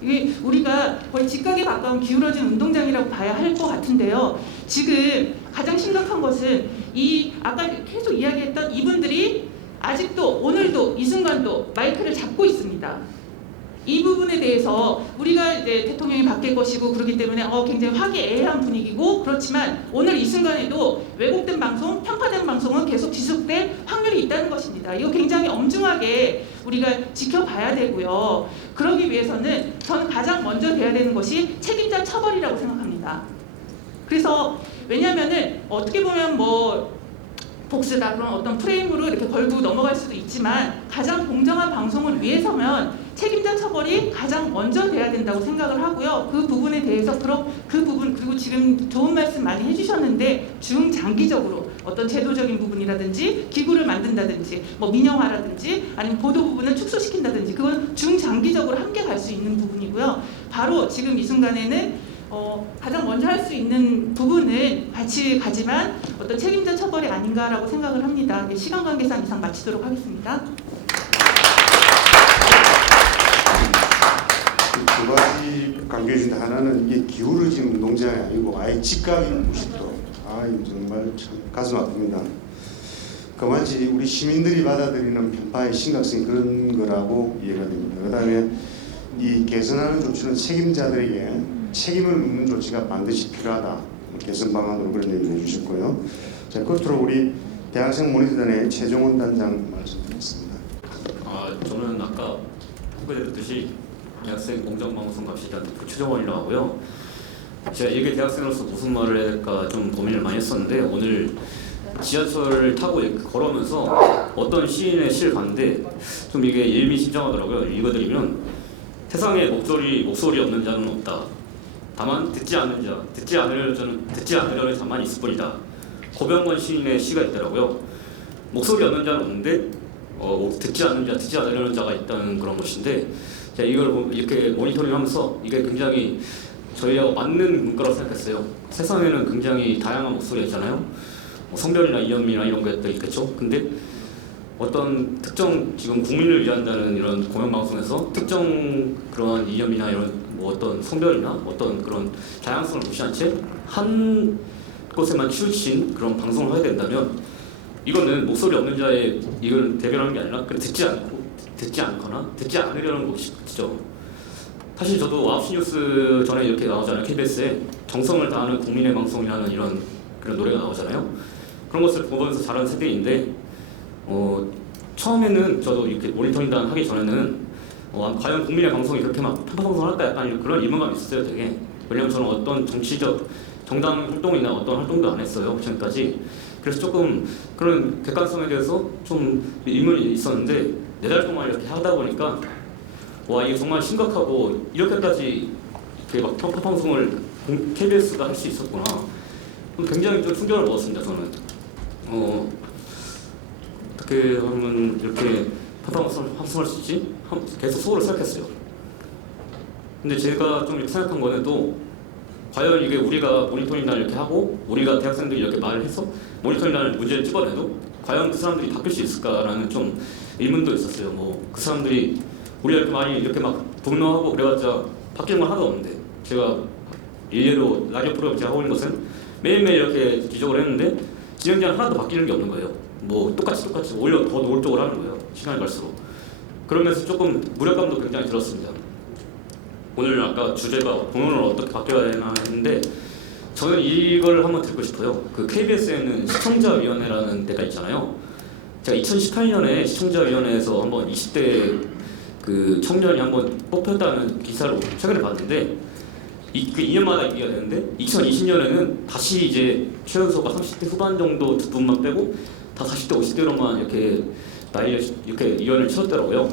이게 우리가 거의 직각에 가까운 기울어진 운동장이라고 봐야 할 것 같은데요. 지금 가장 심각한 것은 이 아까 계속 이야기했던 이분들이 아직도 오늘도 이 순간도 마이크를 잡고 있습니다. 이 부분에 대해서 우리가 이제 대통령이 바뀔 것이고 그렇기 때문에 굉장히 화기애애한 분위기고 그렇지만 오늘 이 순간에도 왜곡된 방송, 편파된 방송은 계속 지속될 확률이 있다는 것입니다. 이거 굉장히 엄중하게 우리가 지켜봐야 되고요. 그러기 위해서는 저는 가장 먼저 돼야 되는 것이 책임자 처벌이라고 생각합니다. 그래서 왜냐하면은 어떻게 보면 복수다 그런 어떤 프레임으로 이렇게 걸고 넘어갈 수도 있지만 가장 공정한 방송을 위해서면 책임자 처벌이 가장 먼저 돼야 된다고 생각을 하고요. 그 부분에 대해서 그 부분 그리고 지금 좋은 말씀 많이 해주셨는데 중장기적으로 어떤 제도적인 부분이라든지 기구를 만든다든지 민영화라든지 아니면 보도 부분을 축소시킨다든지 그건 중장기적으로 함께 갈 수 있는 부분이고요. 바로 지금 이 순간에는 가장 먼저 할 수 있는 부분은 같이 가지만 어떤 책임자 처벌이 아닌가라고 생각을 합니다. 시간 관계상 이상 마치도록 하겠습니다. 두 가지 강조해 준다. 하나는 이게 기울어진 운동장이 아니고 아예 직각인 90도. 정말 참 가슴 아픕니다. 그만치 우리 시민들이 받아들이는 편파의 심각성이 그런 거라고 이해가 됩니다. 그다음에 이 개선하는 조치는 책임자들에게 책임을 묻는 조치가 반드시 필요하다. 개선 방안으로 그런 얘기를 해주셨고요. 자, 끝으로 우리 대학생 모니터단의 최종원 단장 말씀드리겠습니다. 저는 아까 후배들듯이 대학생 공정방송 갑시다 최종원이라고 하고요. 제가 이게 대학생으로서 무슨 말을 해야 될까 좀 고민을 많이 했었는데 오늘 지하철을 타고 걸어오면서 어떤 시인의 시를 봤는데 좀 이게 일미심정하더라고요. 읽어드리면 세상에 목소리 없는 자는 없다. 다만 듣지 않으려는 자만 있을 뿐이다. 고병건 시인의 시가 있더라고요. 목소리 없는 자는 없는데 듣지 않으려는 자가 있다는 그런 것인데 제가 이걸 이렇게 모니터링하면서 이게 굉장히 저희하고 맞는 문구라고 생각했어요. 세상에는 굉장히 다양한 목소리가 있잖아요. 성별이나 이념이나 이런 것도 있겠죠. 근데 어떤 특정 지금 국민을 위한다는 이런 공영방송에서 특정 그러한 이념이나 이런 어떤 성별이나 어떤 그런 다양성을 무시한 채 한 곳에만 치우친 그런 방송을 해야 된다면 이거는 목소리 없는 자의 이걸 대변하는 게 아니라 듣지 않거나 듣지 않으려는 것이죠. 사실 저도 9시 뉴스 전에 이렇게 나오잖아요. KBS에 정성을 다하는 국민의 방송이라는 그런 노래가 나오잖아요. 그런 것을 보면서 자란 세대인데 처음에는 저도 이렇게 모니터링단 하기 전에는 과연 국민의 방송이 그렇게 막 편파 방송을 할까 약간 그런 의문감이 있었어요. 되게. 왜냐면 저는 어떤 정치적 정당 활동이나 어떤 활동도 안 했어요. 지금까지. 그래서 조금 그런 객관성에 대해서 좀 의문이 있었는데 4달 동안 이렇게 하다 보니까 와 이게 정말 심각하고 이렇게까지 이렇게 막 편파 방송을 KBS가 할 수 있었구나. 굉장히 좀 충격을 먹었습니다. 저는. 어떻게 하면 이렇게 편파 방송할 수 있지? 계속 소홀을 생각했어요. 근데 제가 좀 이렇게 생각한 거는 또 과연 이게 우리가 모니터링단을 이렇게 하고 우리가 대학생들이 이렇게 말을 해서 모니터링단을 문제를 찍어내도 과연 그 사람들이 바뀔 수 있을까라는 좀 의문도 있었어요. 그 사람들이 우리가 이렇게 많이 이렇게 막 분노하고 그래봤자 바뀌는 건 하나도 없는데 제가 일례로 라디오 프로그램 제가 하고 있는 것은 매일매일 이렇게 지적을 했는데 진행자는 하나도 바뀌는 게 없는 거예요. 똑같이 오히려 더 노골적으로 하는 거예요. 시간이 갈수록. 그러면서 조금 무력감도 굉장히 들었습니다. 오늘 아까 주제가 본론을 어떻게 바뀌어야 되나 했는데 저는 이걸 한번 듣고 싶어요. 그 KBS에는 시청자위원회라는 데가 있잖아요. 제가 2018년에 시청자위원회에서 한번 20대 그 청년이 한번 뽑혔다는 기사를 최근에 봤는데 그 2년마다 임기가 되는데 2020년에는 다시 이제 최연소가 30대 후반 정도 두 분만 빼고 다 40대 50대로만 이렇게 나이를 이렇게 위원을 치렀더라고요.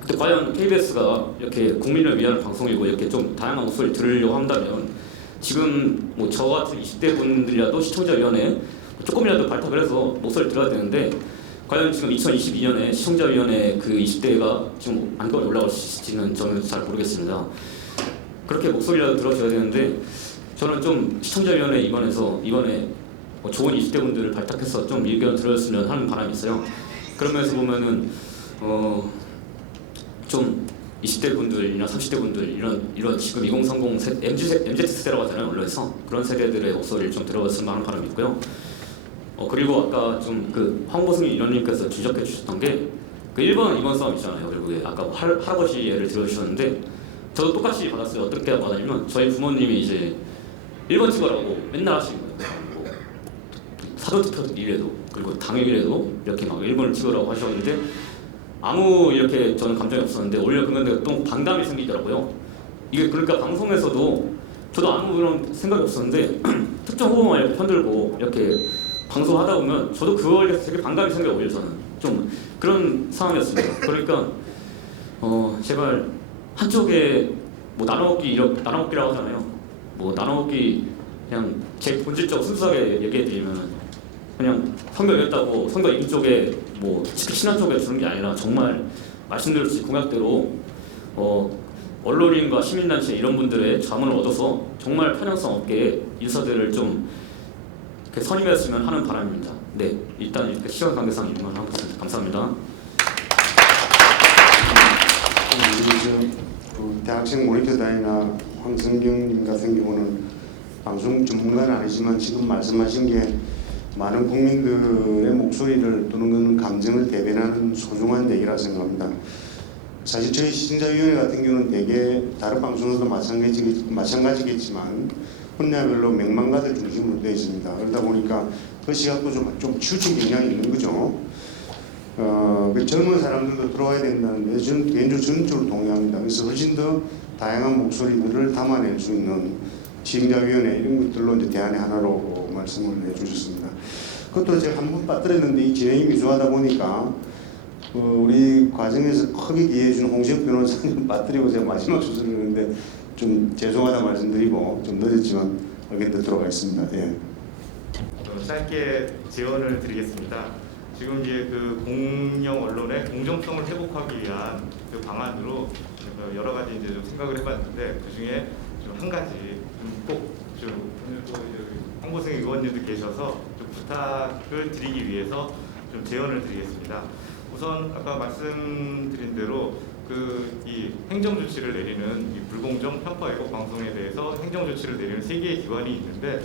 근데 과연 KBS가 이렇게 국민을 위한 방송이고 이렇게 좀 다양한 목소리를 들으려고 한다면 지금 뭐 저 같은 20대 분들이라도 시청자위원회 조금이라도 발탁을 해서 목소리를 들어야 되는데 과연 지금 2022년에 시청자위원회 그 20대가 지금 안건이 올라갈 수 있을지는 저는 잘 모르겠습니다. 그렇게 목소리라도 들어줘야 되는데 저는 좀 시청자위원회 이번에 좋은 20대 분들을 발탁해서 좀 의견 들었으면 하는 바람이 있어요. 그런 면에서 보면은 좀 20대 분들이나 30대 분들 이런 지금 2030 MZ 세대라고 하잖아요 언론에서 그런 세대들의 목소리를 좀 들어봤으면 하는 바람이 있고요. 그리고 아까 좀 그 황보승 위원님께서 지적해 주셨던 게 그 1번, 2번 싸움 있잖아요. 결국에 아까 할아버지 예를 들어주셨는데 저도 똑같이 받았어요. 어떻게 받았냐면 저희 부모님이 이제 1번 찍으라고 맨날 하시는 거예요. 뭐 사전투표 일에도 그리고 당일에도 이렇게 막 1번을 찍으라고 하셨는데 아무 이렇게 저는 감정이 없었는데 오히려 그런데 또 반감이 생기더라고요. 이게 그러니까 방송에서도 저도 아무 그런 생각이 없었는데 특정 후보만 이렇게 편들고 이렇게 방송하다 보면 저도 그거에 대해서 되게 반감이 생겨요. 오히려 저는 좀 그런 상황이었습니다. 그러니까 제발 한쪽에 뭐 나눠먹기라고 하잖아요. 뭐 나눠먹기 그냥 제 본질적 순수하게 얘기해드리면 그냥 선거 이겼다고 선거 이긴 쪽에 뭐 친한 쪽에 주는 게 아니라 정말 말씀드렸듯이 공약대로 언론인과 시민단체 이런 분들의 자문을 얻어서 정말 편향성 없게 인사들을 좀 선임했으면 하는 바람입니다. 네, 일단 이렇게 시간 관계상 이만 하겠습니다. 감사합니다. 대학생 모니터단이나 황성경님 같은 경우는 방송 전문가는 아니지만 지금 말씀하신 게 많은 국민들의 목소리를 또는 감정을 대변하는 소중한 얘기라 생각합니다. 사실 저희 시청자위원회 같은 경우는 대개 다른 방송에서도 마찬가지겠지만 분야별로 명망가들 중심으로 되어 있습니다. 그러다 보니까 그 시각도 좀 치우친 경향이 있는 거죠. 젊은 사람들도 들어와야 된다는데 저는 개인적으로 전적으로 동의합니다. 그래서 훨씬 더 다양한 목소리들을 담아낼 수 있는 시청자위원회 이런 것들로 이제 대안의 하나로 말씀을 해주셨습니다. 그것도 제가 한 번 빠뜨렸는데 이 진행이 미주하다 보니까 우리 과정에서 크게 기회해 주는 홍시혁 변호사님 빠뜨리고 제가 마지막 수술을 했는데 좀 죄송하다 말씀드리고 좀 늦었지만 의견 듣도록 하겠습니다. 예. 짧게 제언을 드리겠습니다. 지금 이제 그 공영 언론의 공정성을 회복하기 위한 그 방안으로 여러 가지 이제 좀 생각을 해봤는데 그 중에 좀 한 가지 오늘 또 황보승 의원님도 계셔서 좀 부탁을 드리기 위해서 좀 제언을 드리겠습니다. 우선 아까 말씀드린 대로 이 행정 조치를 내리는 이 불공정 편파 왜곡 방송에 대해서 행정 조치를 내리는 3개의 기관이 있는데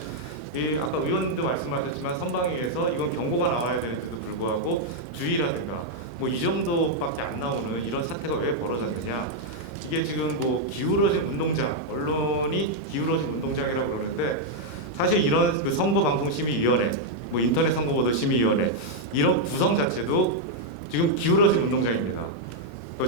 아까 의원님도 말씀하셨지만 선방위에서 이건 경고가 나와야 되는데도 불구하고 주의라든가 뭐 이 정도밖에 안 나오는 이런 사태가 왜 벌어졌느냐. 이게 지금 뭐 기울어진 운동장, 언론이 기울어진 운동장이라고 그러는데 사실 이런 그 선거방송심의위원회, 뭐 인터넷 선거보도심의위원회 이런 구성 자체도 지금 기울어진 운동장입니다.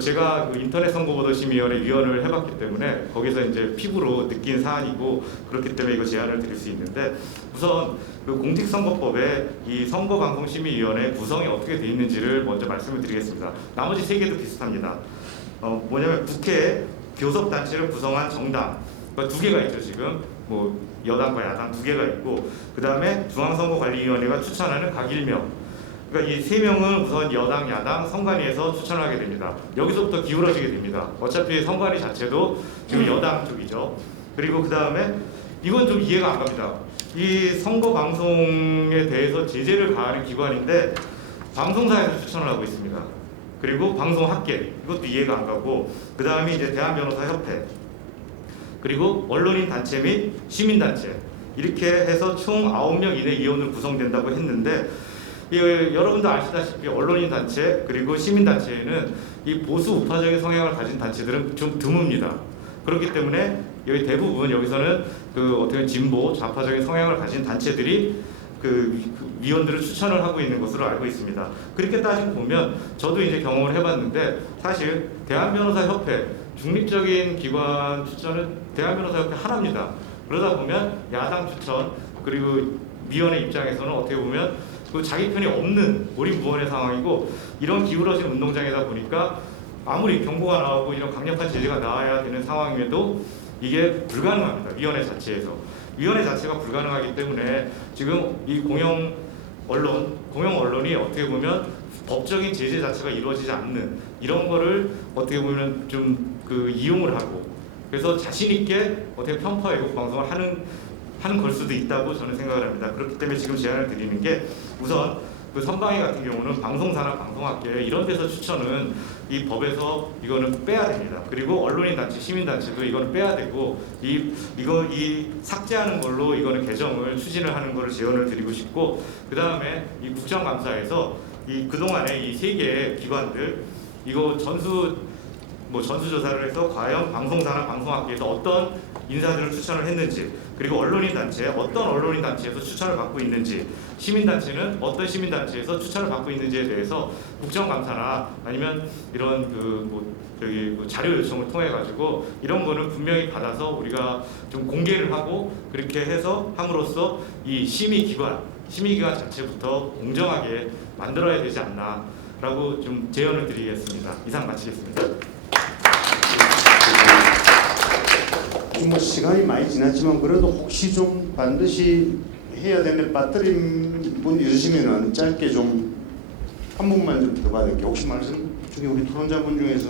제가 그 인터넷 선거보도심의위원회 위원을 해봤기 때문에 거기서 이제 피부로 느낀 사안이고 그렇기 때문에 이거 제안을 드릴 수 있는데 우선 그 공직선거법에 이 선거방송심의위원회 구성이 어떻게 돼 있는지를 먼저 말씀을 드리겠습니다. 나머지 3개도 비슷합니다. 뭐냐면 국회 교섭단체를 구성한 정당 2개가 있죠. 지금 뭐 여당과 야당 2개가 있고 그 다음에 중앙선거관리위원회가 추천하는 각 1명. 그러니까 이 3명은 우선 여당, 야당, 선관위에서 추천하게 됩니다. 여기서부터 기울어지게 됩니다. 어차피 선관위 자체도 지금 여당 쪽이죠. 그리고 그 다음에 이건 좀 이해가 안 갑니다. 이 선거방송에 대해서 제재를 가하는 기관인데 방송사에서 추천을 하고 있습니다. 그리고 방송학계 이것도 이해가 안 가고 그 다음에 이제 대한변호사협회 그리고 언론인 단체 및 시민단체 이렇게 해서 총 9명 이내 위원으로 구성된다고 했는데 여러분도 아시다시피 언론인 단체 그리고 시민 단체에는 이 보수 우파적인 성향을 가진 단체들은 좀 드뭅니다. 그렇기 때문에 여기 대부분 여기서는 그 어떻게 진보 좌파적인 성향을 가진 단체들이 그 위원들을 추천을 하고 있는 것으로 알고 있습니다. 그렇게 따지고 보면 저도 이제 경험을 해봤는데 사실 대한변호사협회 중립적인 기관 추천은 대한 변호사협회 하나입니다. 그러다 보면 야당 추천 그리고 위원회 입장에서는 어떻게 보면 그 자기 편이 없는 고립무원의 상황이고 이런 기울어진 운동장이다 보니까 아무리 경고가 나오고 이런 강력한 제재가 나와야 되는 상황임에도 이게 불가능합니다. 위원회 자체에서. 위원회 자체가 불가능하기 때문에 지금 이 공영 언론이 어떻게 보면 법적인 제재 자체가 이루어지지 않는 이런 거를 어떻게 보면 좀 그 이용을 하고 그래서 자신 있게 어떻게 편파 왜곡 방송을 하는 걸 수도 있다고 저는 생각을 합니다. 그렇기 때문에 지금 제안을 드리는 게 우선 그 선방위 같은 경우는 방송사나 방송학계 이런 데서 추천은 이 법에서 이거는 빼야 됩니다. 그리고 언론인 단체, 시민 단체도 이거는 빼야 되고 이 삭제하는 걸로 이거는 개정을 추진을 하는 거를 제언을 드리고 싶고 그 다음에 이 국정감사에서 이 그동안에 이 세 개의 기관들 이거 전수조사를 해서 과연 방송사나 방송학계에서 어떤 인사들을 추천을 했는지 그리고 언론인 단체 어떤 언론인 단체에서 추천을 받고 있는지 시민단체는 어떤 시민단체에서 추천을 받고 있는지에 대해서 국정감사나 아니면 이런 자료 요청을 통해 가지고 이런 거는 분명히 받아서 우리가 좀 공개를 하고 그렇게 해서 함으로써 이 심의기관 자체부터 공정하게 만들어야 되지 않나라고 좀 제언을 드리겠습니다. 이상 마치겠습니다. 뭐 시간이 많이 지났지만 그래도 혹시 좀 반드시 해야 되는 빠뜨린 분 있으시면은 짧게 좀 한 분만 좀 더 받을게요. 혹시 말씀 중에 우리 토론자분 중에서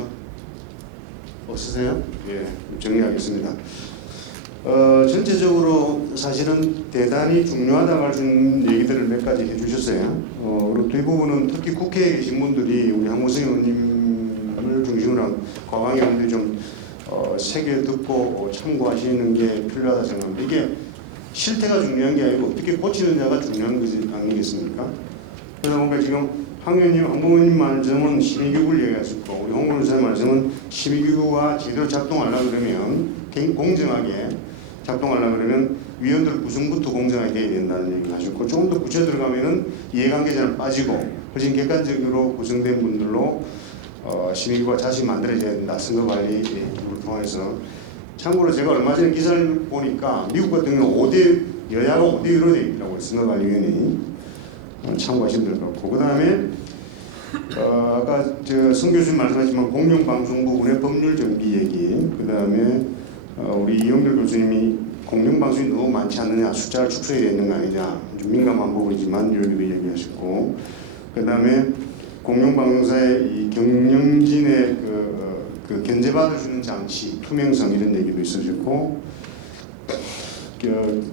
없으세요? 예, 정리하겠습니다. 전체적으로 사실은 대단히 중요하다고 할 수 있는 얘기들을 몇 가지 해주셨어요. 그리고 대부분은 특히 국회에 계신 분들이 우리 한무성 의원님을 중심으로 한 과방위 의원들이 좀 새겨 듣고 참고하시는 게 필요하다 생각합니다. 이게 실태가 중요한 게 아니고 어떻게 고치느냐가 중요한 것이 아니겠습니까? 그러다 보니까 지금 황 의원님, 황봉 말씀은 심의기구를 얘기하셨고 우리 홍 변호사님 말씀은 심의기구가 제대로 작동하려고 그러면 공정하게 작동하려고 그러면 위원들 구성부터 공정하게 해야 된다는 얘기를 하셨고 조금 더 구체 들어가면은 이해관계자는 빠지고 훨씬 객관적으로 구성된 분들로 심의기구가 자식 만들어져야 된다. 선거관리 기구를 통해서. 참고로 제가 얼마 전에 기사를 보니까 미국 같은 경우 여야가 5대1로 되어 있더라고요. 선거관리위원회이. 참고하시면 될 것 같고. 그 다음에 아까 성 교수님 말씀하셨지만 공영방송 부분의 법률 정비 얘기. 그 다음에 우리 이영렬 교수님이 공영방송이 너무 많지 않느냐. 숫자를 축소해야 되는 거 아니냐. 좀 민감한 부분이지만 여기도 얘기하셨고. 그 다음에 공영방송사의 이 경영진의 그 견제받을 수 있는 장치, 투명성 이런 얘기도 있으셨고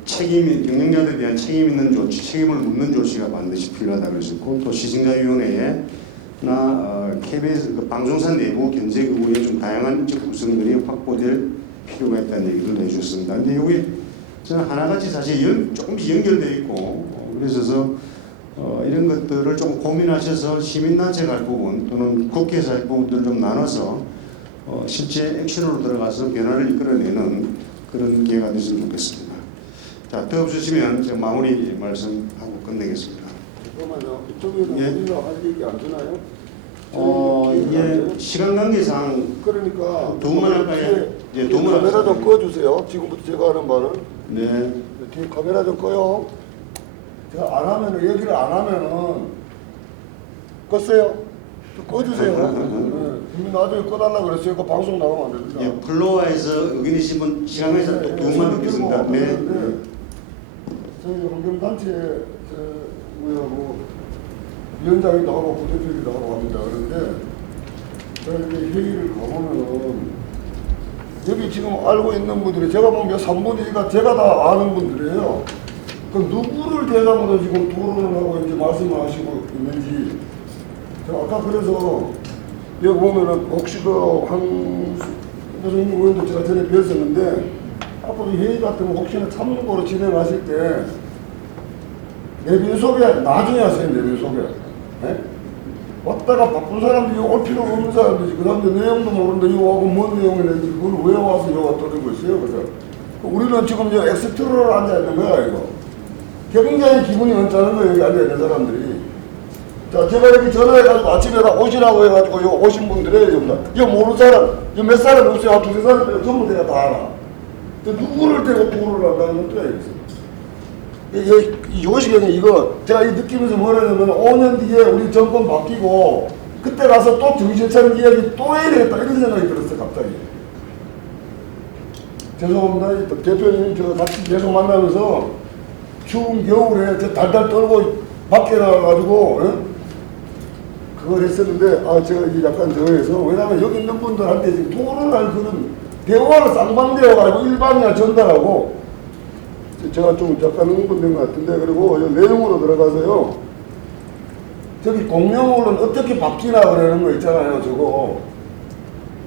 경영자들에 대한 책임 있는 조치, 책임을 묻는 조치가 반드시 필요하다고 그러셨고 또 시청자위원회나 KBS 방송사 내부 견제기구의 좀 다양한 인적 구성들이 확보될 필요가 있다는 얘기도 해주셨습니다. 근데 여기 저는 하나같이 사실 조금씩 연결되어 있고 그래서 이런 것들을 좀 고민하셔서 시민단체가 할 부분 또는 국회에서 할 부분들을 좀 나눠서 실제 액션으로 들어가서 변화를 이끌어내는 그런 기회가 됐으면 좋겠습니다. 자, 더 없으시면 제가 마무리 말씀하고 끝내겠습니다. 잠깐만요. 이쪽에는 우리가 할 얘기 안 주나요? 이게 시간 관계상 그러니까 두 분만 할까요? 예, 두 분 카메라 좀 꺼주세요. 지금부터 제가 하는 말은. 네. 뒤에 카메라 좀 꺼요. 제가 안 하면은 얘기를 안 하면은 껐어요. 좀 꺼주세요. 네. 나중에 꺼달라 그랬어요. 그 방송 나가면 안 됩니다. 예, 플로어에서 여기 계신 분 시간 관계상 또 두 분만 듣겠습니다. 네. 저희 환경단체 위원장이 나가고 부대표이 나가고 합니다. 그런데 제가 이렇게 회의를 가보면은 여기 지금 알고 있는 분들이 제가 보면 3분의2가 제가 다 아는 분들이에요. 그 누구를 대상으로 지금 토론을 하고 이제 말씀을 하시고 있는지 제가 아까 그래서 여기 보면은 혹시 황교수님 의원도 제가 전에 뵀었는데 앞으로 회의 같은 거 혹시나 참고로 진행하실 때 내빈 소개 나중에 하세요. 내빈 소개. 네? 왔다가 바쁜 사람들이 올 필요 없는 사람들이 그 사람들 내용도 모르는데 이거 하고 뭔 내용이는지 그걸 왜 와서 이거 떠들고 있어요. 그래서 우리는 지금 저 엑스트로를 앉아 있는 거야 이거. 굉장히 기분이 언짢은 거예요. 여기 앉아 있는 사람들이. 자, 제가 이렇게 전화해가지고 아침에 다 오시라고 해가지고 요 오신 분들의 이거 모르는 사람, 이거 몇 사람 없어요. 한 두세 사람 빼고 전부 내가 다 알아. 누구를 대고 토론을 한다는 것도 알겠어요. 요시경이 이거 제가 이 느끼면서 뭐라냐면 5년 뒤에 우리 정권 바뀌고 그때 가서 또 정신 차린 이야기 또 해야 되겠다 이런 생각이 들었어요. 갑자기. 죄송합니다. 대표님 저 같이 계속 만나면서 추운 겨울에 저 달달 떨고 밖에 나가가지고 그걸 했었는데 제가 이제 약간 저해서 왜냐하면 여기 있는 분들한테 지금 토론할 그런 대화를 쌍방되어가지고 일반이나 전달하고 제가 좀 약간 흥분된 것 같은데 그리고 내용으로 들어가서요. 저기 공명으로는 어떻게 바뀌나 그러는 거 있잖아요. 저거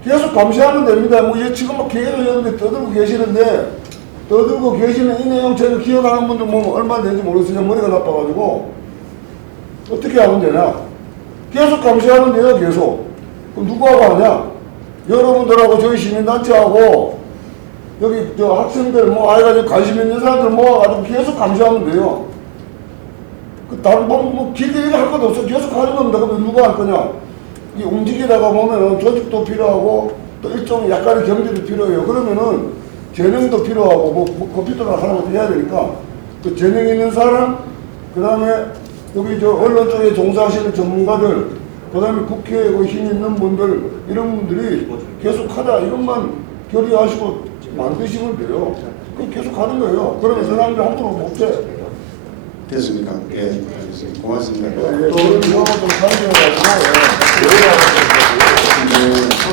계속 감시하면 됩니다. 뭐 지금 막 계속 여러분들 떠들고 계시는데 떠들고 계시는 이 내용 제가 기억하는 분들 뭐 얼마 되는지 모르겠어요. 머리가 나빠가지고 어떻게 하면 되나? 계속 감시하면 돼요. 계속. 그럼 누구하고 하냐? 여러분들하고 저희 시민단체하고 여기 저 학생들 뭐 아이가 관심 있는 사람들 모아가지고 계속 감시하면 돼요. 그 다른 뭐 길게 얘기할 것도 없어. 계속 하는 겁니다. 그럼 누가 할 거냐? 이 움직이다가 보면은 조직도 필요하고 또 일종 약간의 경제도 필요해요. 그러면은 재능도 필요하고 뭐 컴퓨터나 하는 것도 해야 되니까 그 재능 있는 사람, 그 다음에 여기 저 언론 쪽에 종사하시는 전문가들, 그 다음에 국회에 힘 있는 분들, 이런 분들이 계속 하자 이것만 결의하시고 만드시면 돼요. 그 계속 하는 거예요. 그러면 사람들이 함부로 못해. 됐습니까? 예, 알겠습니다. 고맙습니다. 또 이런 경우가 좀 상기해가지고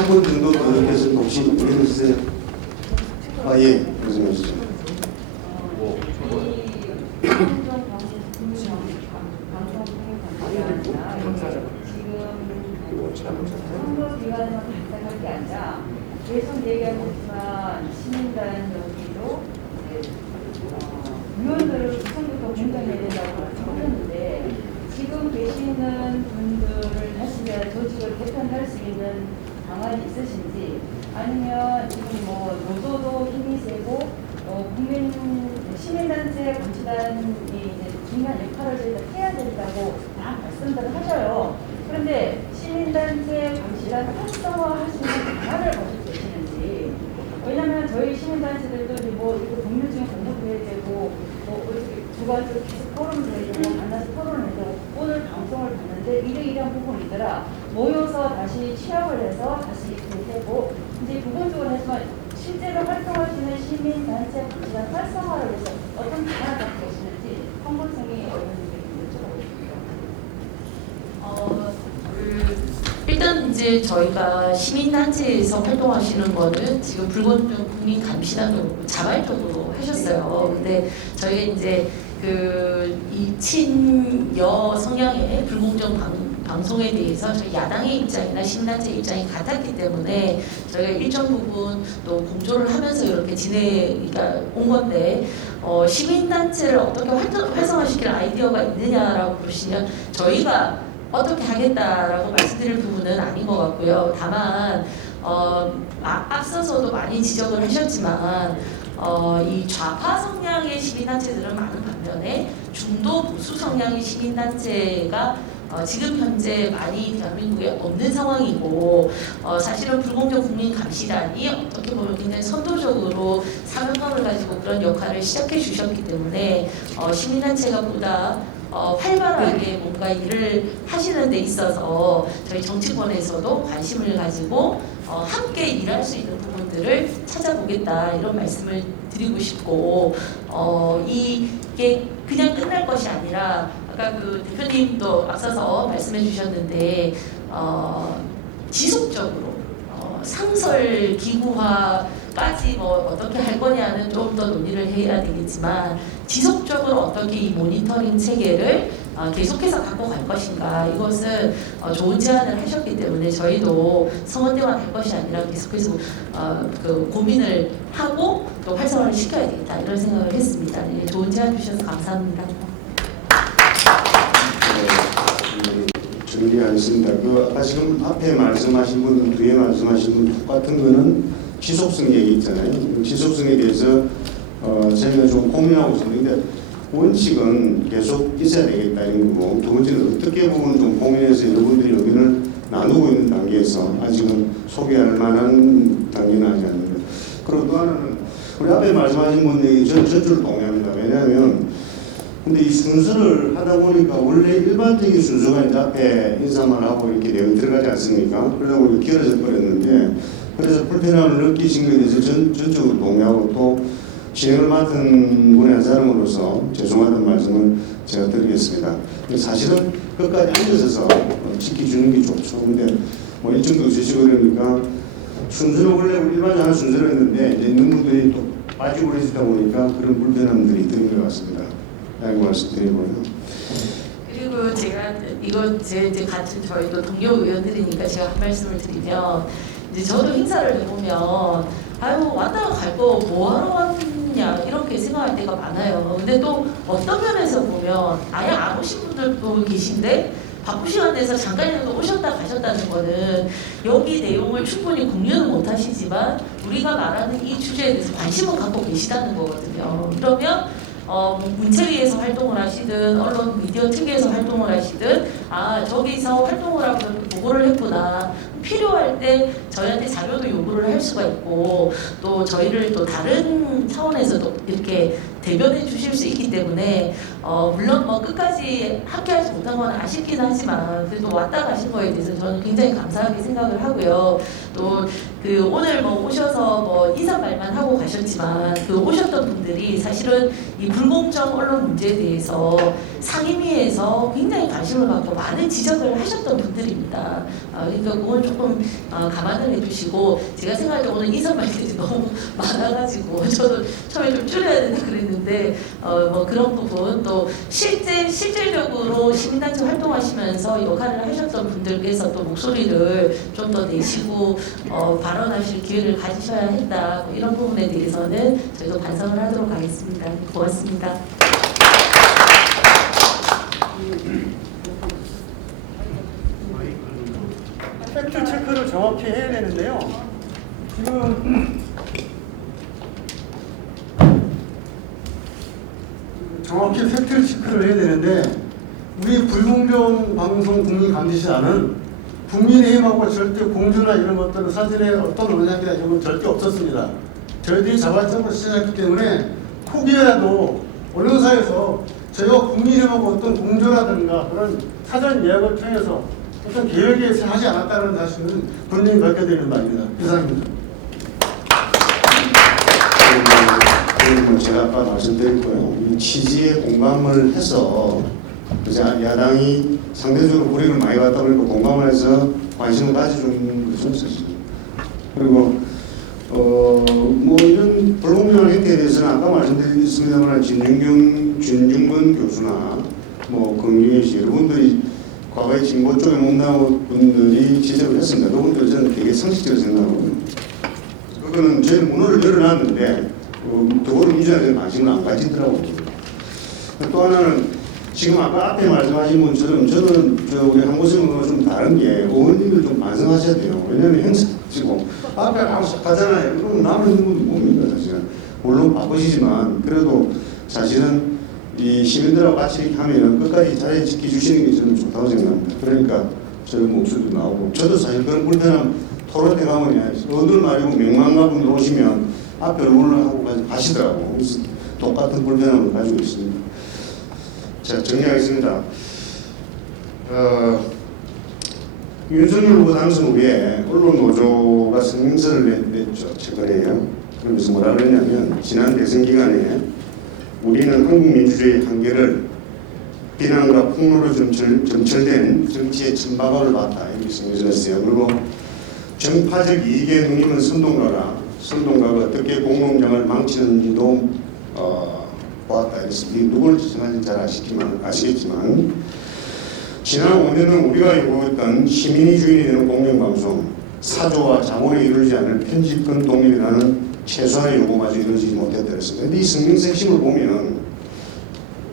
3분 정도 더 듣겠습니다. 혹시 모르겠어요? 예, 말씀해 주시죠. 선거 기간에만 발생할 게 아니라 계속 얘기하고 있지만 시민단 여기도 의원들을 우선부터 공정해야 된다고 말씀하셨는데 지금 계시는 분들을 다시 조직을 개편할 수 있는 방안이 있으신지 아니면 지금 뭐 노조도 힘이 세고 국민 시민단체 감시단이 이제 중요한 역할을 저희가 해야 된다고 다 말씀들을 하셔요. 그런데 시민단체 감시단 활성화할 수 있는 방안을 가지고 계시는지 왜냐하면 저희 시민단체들도 이제 뭐 이거 법률적인 공부도 해야 되고 뭐 주관적으로 계속 토론을 해야 되고 만나서 토론을 해야 되고 오늘 방송을 봤는데 이러이러한 부분이더라 모여서 다시 취합을 해서 다시 되고 이제 부분적으로 해서 실제로 활동하시는 시민단체 감시단 활성화를 위해서 어떤 방안을 갖고 계시는지 홍문성이 의원님께 여쭤보겠습니다. 일단 이제 저희가 시민단체에서 활동하시는 거는 지금 불공정 국민 감시단으로 자발적으로 하셨어요. 근데 저희가 이제 이 친여 성향의 불공정 방송에 대해서 저희 야당의 입장이나 시민단체 입장이 같았기 때문에 저희가 일정 부분 또 공조를 하면서 이렇게 온 건데 시민단체를 어떻게 활성화시킬 아이디어가 있느냐라고 그러시면 저희가 어떻게 하겠다라고 말씀드릴 부분은 아닌 것 같고요. 다만 앞서서도 많이 지적을 하셨지만 이 좌파 성향의 시민단체들은 많은 반면에 중도 보수 성향의 시민단체가 지금 현재 많이 대한민국에 없는 상황이고 사실은 불공정 국민 감시단이 어떻게 보면 굉장히 선도적으로 사명감을 가지고 그런 역할을 시작해 주셨기 때문에 시민단체가 보다 활발하게 뭔가 일을 하시는 데 있어서 저희 정치권에서도 관심을 가지고 함께 일할 수 있는 부분들을 찾아보겠다 이런 말씀을 드리고 싶고 이게 그냥 끝날 것이 아니라 아까 그 대표님도 앞서서 말씀해 주셨는데 지속적으로 상설 기구화까지 뭐 어떻게 할 거냐는 좀 더 논의를 해야 되겠지만 지속적으로 어떻게 이 모니터링 체계를 계속해서 갖고 갈 것인가 이것은 좋은 제안을 하셨기 때문에 저희도 성원대만 할 것이 아니라 계속해서 고민을 하고 또 활성화를 시켜야 되겠다 이런 생각을 했습니다. 네, 좋은 제안 주셔서 감사합니다. 정리하겠습니다. 아까 지금 앞에 말씀하신 분, 뒤에 말씀하신 분 똑같은 거는 지속성 얘기 있잖아요. 지속성에 대해서 저희가 좀 고민하고 있었는데 원칙은 계속 있어야 되겠다는 거고, 두 번째는 어떻게 보면 좀 고민해서 여러분들이 의견을 나누고 있는 단계에서 아직은 소개할 만한 단계는 아직 아닙니다. 그리고 또 하나는 우리 앞에 말씀하신 분들이 전적으로 동의합니다. 왜냐하면 근데 이 순서를 하다 보니까 원래 일반적인 순서가 이제 앞에 인사만 하고 이렇게 내용 들어가지 않습니까? 그러다 보니까 길어져 버렸는데, 그래서 불편함을 느끼신 것에 대해서 전적으로 동의하고 또 진행을 맡은 분의 한 사람으로서 죄송하다는 말씀을 제가 드리겠습니다. 사실은 끝까지 앉아서 지켜주는 게 좋죠. 근데 뭐 일정도 없으시고 그러니까 순서는 원래 우리 일반적인 순서로 했는데 이제 있는 분들이 또 빠지고 그러시다 보니까 그런 불편함들이 드는 것 같습니다. 라고 말씀드리고요. 그리고 제가 이건 이제 같은 저희도 동료 의원들이니까 제가 한 말씀을 드리면, 이제 저도 행사를 해보면 아유 왔다가 갈 거 뭐하러 왔냐 이렇게 생각할 때가 많아요. 근데 또 어떤 면에서 보면 아예 안 오신 분들도 계신데 바쁜 시간 내서 잠깐이라도 오셨다 가셨다는 거는 여기 내용을 충분히 공유는 못 하시지만 우리가 말하는 이 주제에 대해서 관심을 갖고 계시다는 거거든요. 그러면 문체위에서 활동을 하시든 언론 미디어 특위에서 활동을 하시든 저기서 활동을 하고 보고를 했구나, 필요할 때 저희한테 자료도 요구를 할 수가 있고 또 저희를 또 다른 차원에서도 이렇게 대변해 주실 수 있기 때문에 물론 뭐 끝까지 함께하지 못한 건 아쉽긴 하지만 그래도 왔다 가신 거에 대해서 저는 굉장히 감사하게 생각을 하고요. 또 그 오늘 뭐 오셔서 뭐 인사말만 하고 가셨지만 그 오셨던 분들이 사실은 이 불공정 언론 문제에 대해서 상임위에서 굉장히 관심을 갖고 많은 지적을 하셨던 분들입니다. 그러니까 그건 조금 감안을 해주시고, 제가 생각할 때 오늘 인사말들이 너무 많아가지고 저도 처음에 좀 줄여야 된다 그랬는데 뭐 그런 부분, 또 실질적으로 시민단체 활동하시면서 역할을 하셨던 분들께서 또 목소리를 좀 더 내시고 발언하실 기회를 가지셔야 했다, 뭐 이런 부분에 대해서는 저희도 반성을 하도록 하겠습니다. 고맙습니다. 팩트 체크를 정확히 해야 되는데요. 지금 정확히 팩트 체크를 해야 되는데, 우리 불공정 방송 국민감시사는 국민의힘하고 절대 공조나 이런 것들은 사전에 어떤 언약이나 이런 건 절대 없었습니다. 저희들이 자발적으로 시작했기 때문에 혹이라도 언론사에서 저희가 국민의힘하고 어떤 공조라든가 그런 사전 예약을 통해서 어떤 계획에 하지 않았다는 사실은 분명히 밝혀드리는 바입니다. 이상입니다. 제가 아까 말씀드렸고요. 이 취지에 공감을 해서 야당이 상대적으로 불이익을 많이 받다 보니까 공감을 해서 관심을 가져주는 것은 사실. 그리고 뭐 이런 불공정한 행태에 대해서는 아까 말씀드렸습니다만 진중근 교수나 뭐 금융의 씨 여러분들이 과거에 진보 쪽에 몸담은 분들이 지적을 했습니다. 그분들 저는 되게 상식적으로 생각하거든요. 그거는 저희 문호를 열어놨는데 더불어민주당에서 관심을 안 가지더라고요. 또 하나는 지금 아까 앞에 말씀하신 분처럼 저는 우리 한국생과 좀 다른 게 의원님들 좀 반성하셔야 돼요. 왜냐하면 행사지고 앞에 하잖아요. 그럼 남은 분들 뭡니까 사실은. 물론 바쁘시지만 그래도 사실은 이 시민들하고 같이 이렇게 하면 끝까지 자리 지켜주시는 게 저는 좋다고 생각합니다. 그러니까 저런 목소리도 나오고 저도 사실 그런 불편함 토론회 가면 어느 말이고 명망가 분들 오시면 앞에 올라가고 가시더라고. 그래서 똑같은 불편함을 가지고 있습니다. 자, 정리하겠습니다. 윤석열 후보 당선 후에 언론노조가 성명서를 냈죠. 최근에요. 그러면서 뭐라 그랬냐면 지난 대선 기간에 우리는 한국민주주의의 한계를 비난과 폭로로 점철된 정치의 천바박을 봤다. 이렇게 성명서를 했어요. 그리고 정파적 이익에 눈이면 선동가가 어떻게 공론장을 망치는지도 보았다. 그래서 누구를 지칭하는지 잘 아시겠지만 지난 5년은 우리가 요구했던 시민이 주인이 되는 공영방송, 사조와 자본에 이루어지지 않을 편집권 독립이라는 최소한의 요구마저 이루어지지 못했다 그랬습니다. 그런데 이 성명서의 핵심을 보면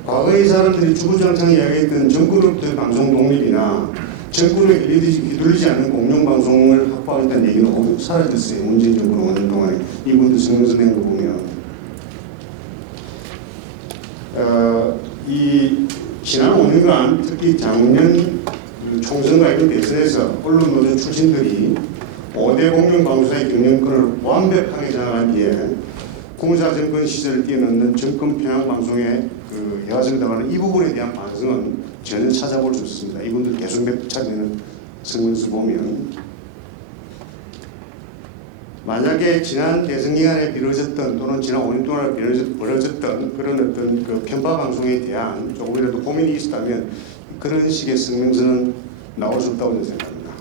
과거의 사람들이 주구장창 이야기했던 정권으로부터의 방송 독립이나 정권에 휘둘리지 않는 공영방송을 확보하겠다는 얘기는 모두 사라졌어요. 문재인 정권 5년 동안에 이분들 성명서 낸 거 보면 그간 특히 작년 총선과 이런 대선에서 언론노조 출신들이 5대 공영방송사의 경영권을 완벽하게 장악하기에 공사 정권 시절을 뛰어넘는 정권 편향 방송의 그 해와성을 당하는 이 부분에 대한 반성은 전혀 찾아볼 수 없습니다. 이분들 계속 몇 차례는 성명서 보면 만약에 지난 대선 기간에 벌어졌던 또는 지난 5년 동안 벌어졌던 그런 어떤 그 편파 방송에 대한 조금이라도 고민이 있었다면 그런 식의 성명서는 나올 수 없다고 저는 생각합니다.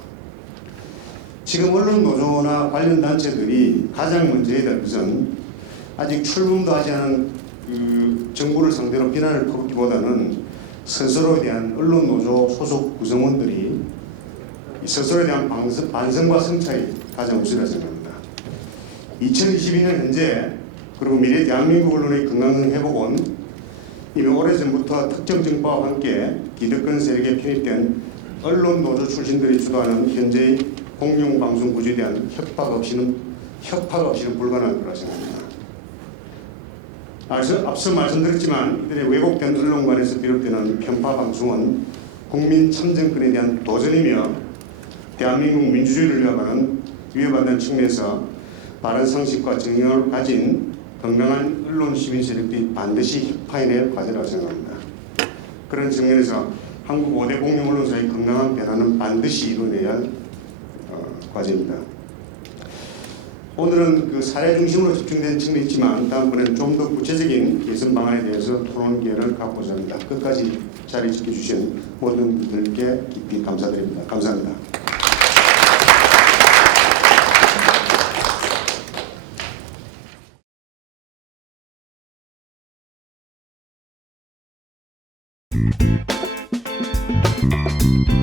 지금 언론 노조나 관련 단체들이 가장 먼저 해야 될 것은 아직 출범도 하지 않은 그 정부를 상대로 비난을 퍼붓기보다는 스스로에 대한 언론 노조 소속 구성원들이 스스로에 대한 반성과 성찰이 가장 우선이라고 생각합니다. 2022년 현재 그리고 미래 대한민국 언론의 건강성 회복은 이미 오래전부터 특정 정파와 함께 기득권 세력에 편입된 언론 노조 출신들이 주도하는 현재의 공영방송 구조에 대한 협박 없이는 불가능할 거라 생각합니다. 앞서 말씀드렸지만 이들의 왜곡된 언론관에서 비롯되는 편파 방송은 국민 참정권에 대한 도전이며 대한민국 민주주의를 위협하는 측면에서 바른 상식과 정의를 가진 건강한 언론 시민 세력들이 반드시 협파해낼 과제라고 생각합니다. 그런 측면에서 한국 5대 공영 언론사의 건강한 변화는 반드시 이루어내야 할 과제입니다. 오늘은 그 사례 중심으로 집중된 측면이 있지만 다음번에는 좀 더 구체적인 개선 방안에 대해서 토론 기회를 갖고자 합니다. 끝까지 자리 지켜주신 모든 분들께 깊이 감사드립니다. 감사합니다. you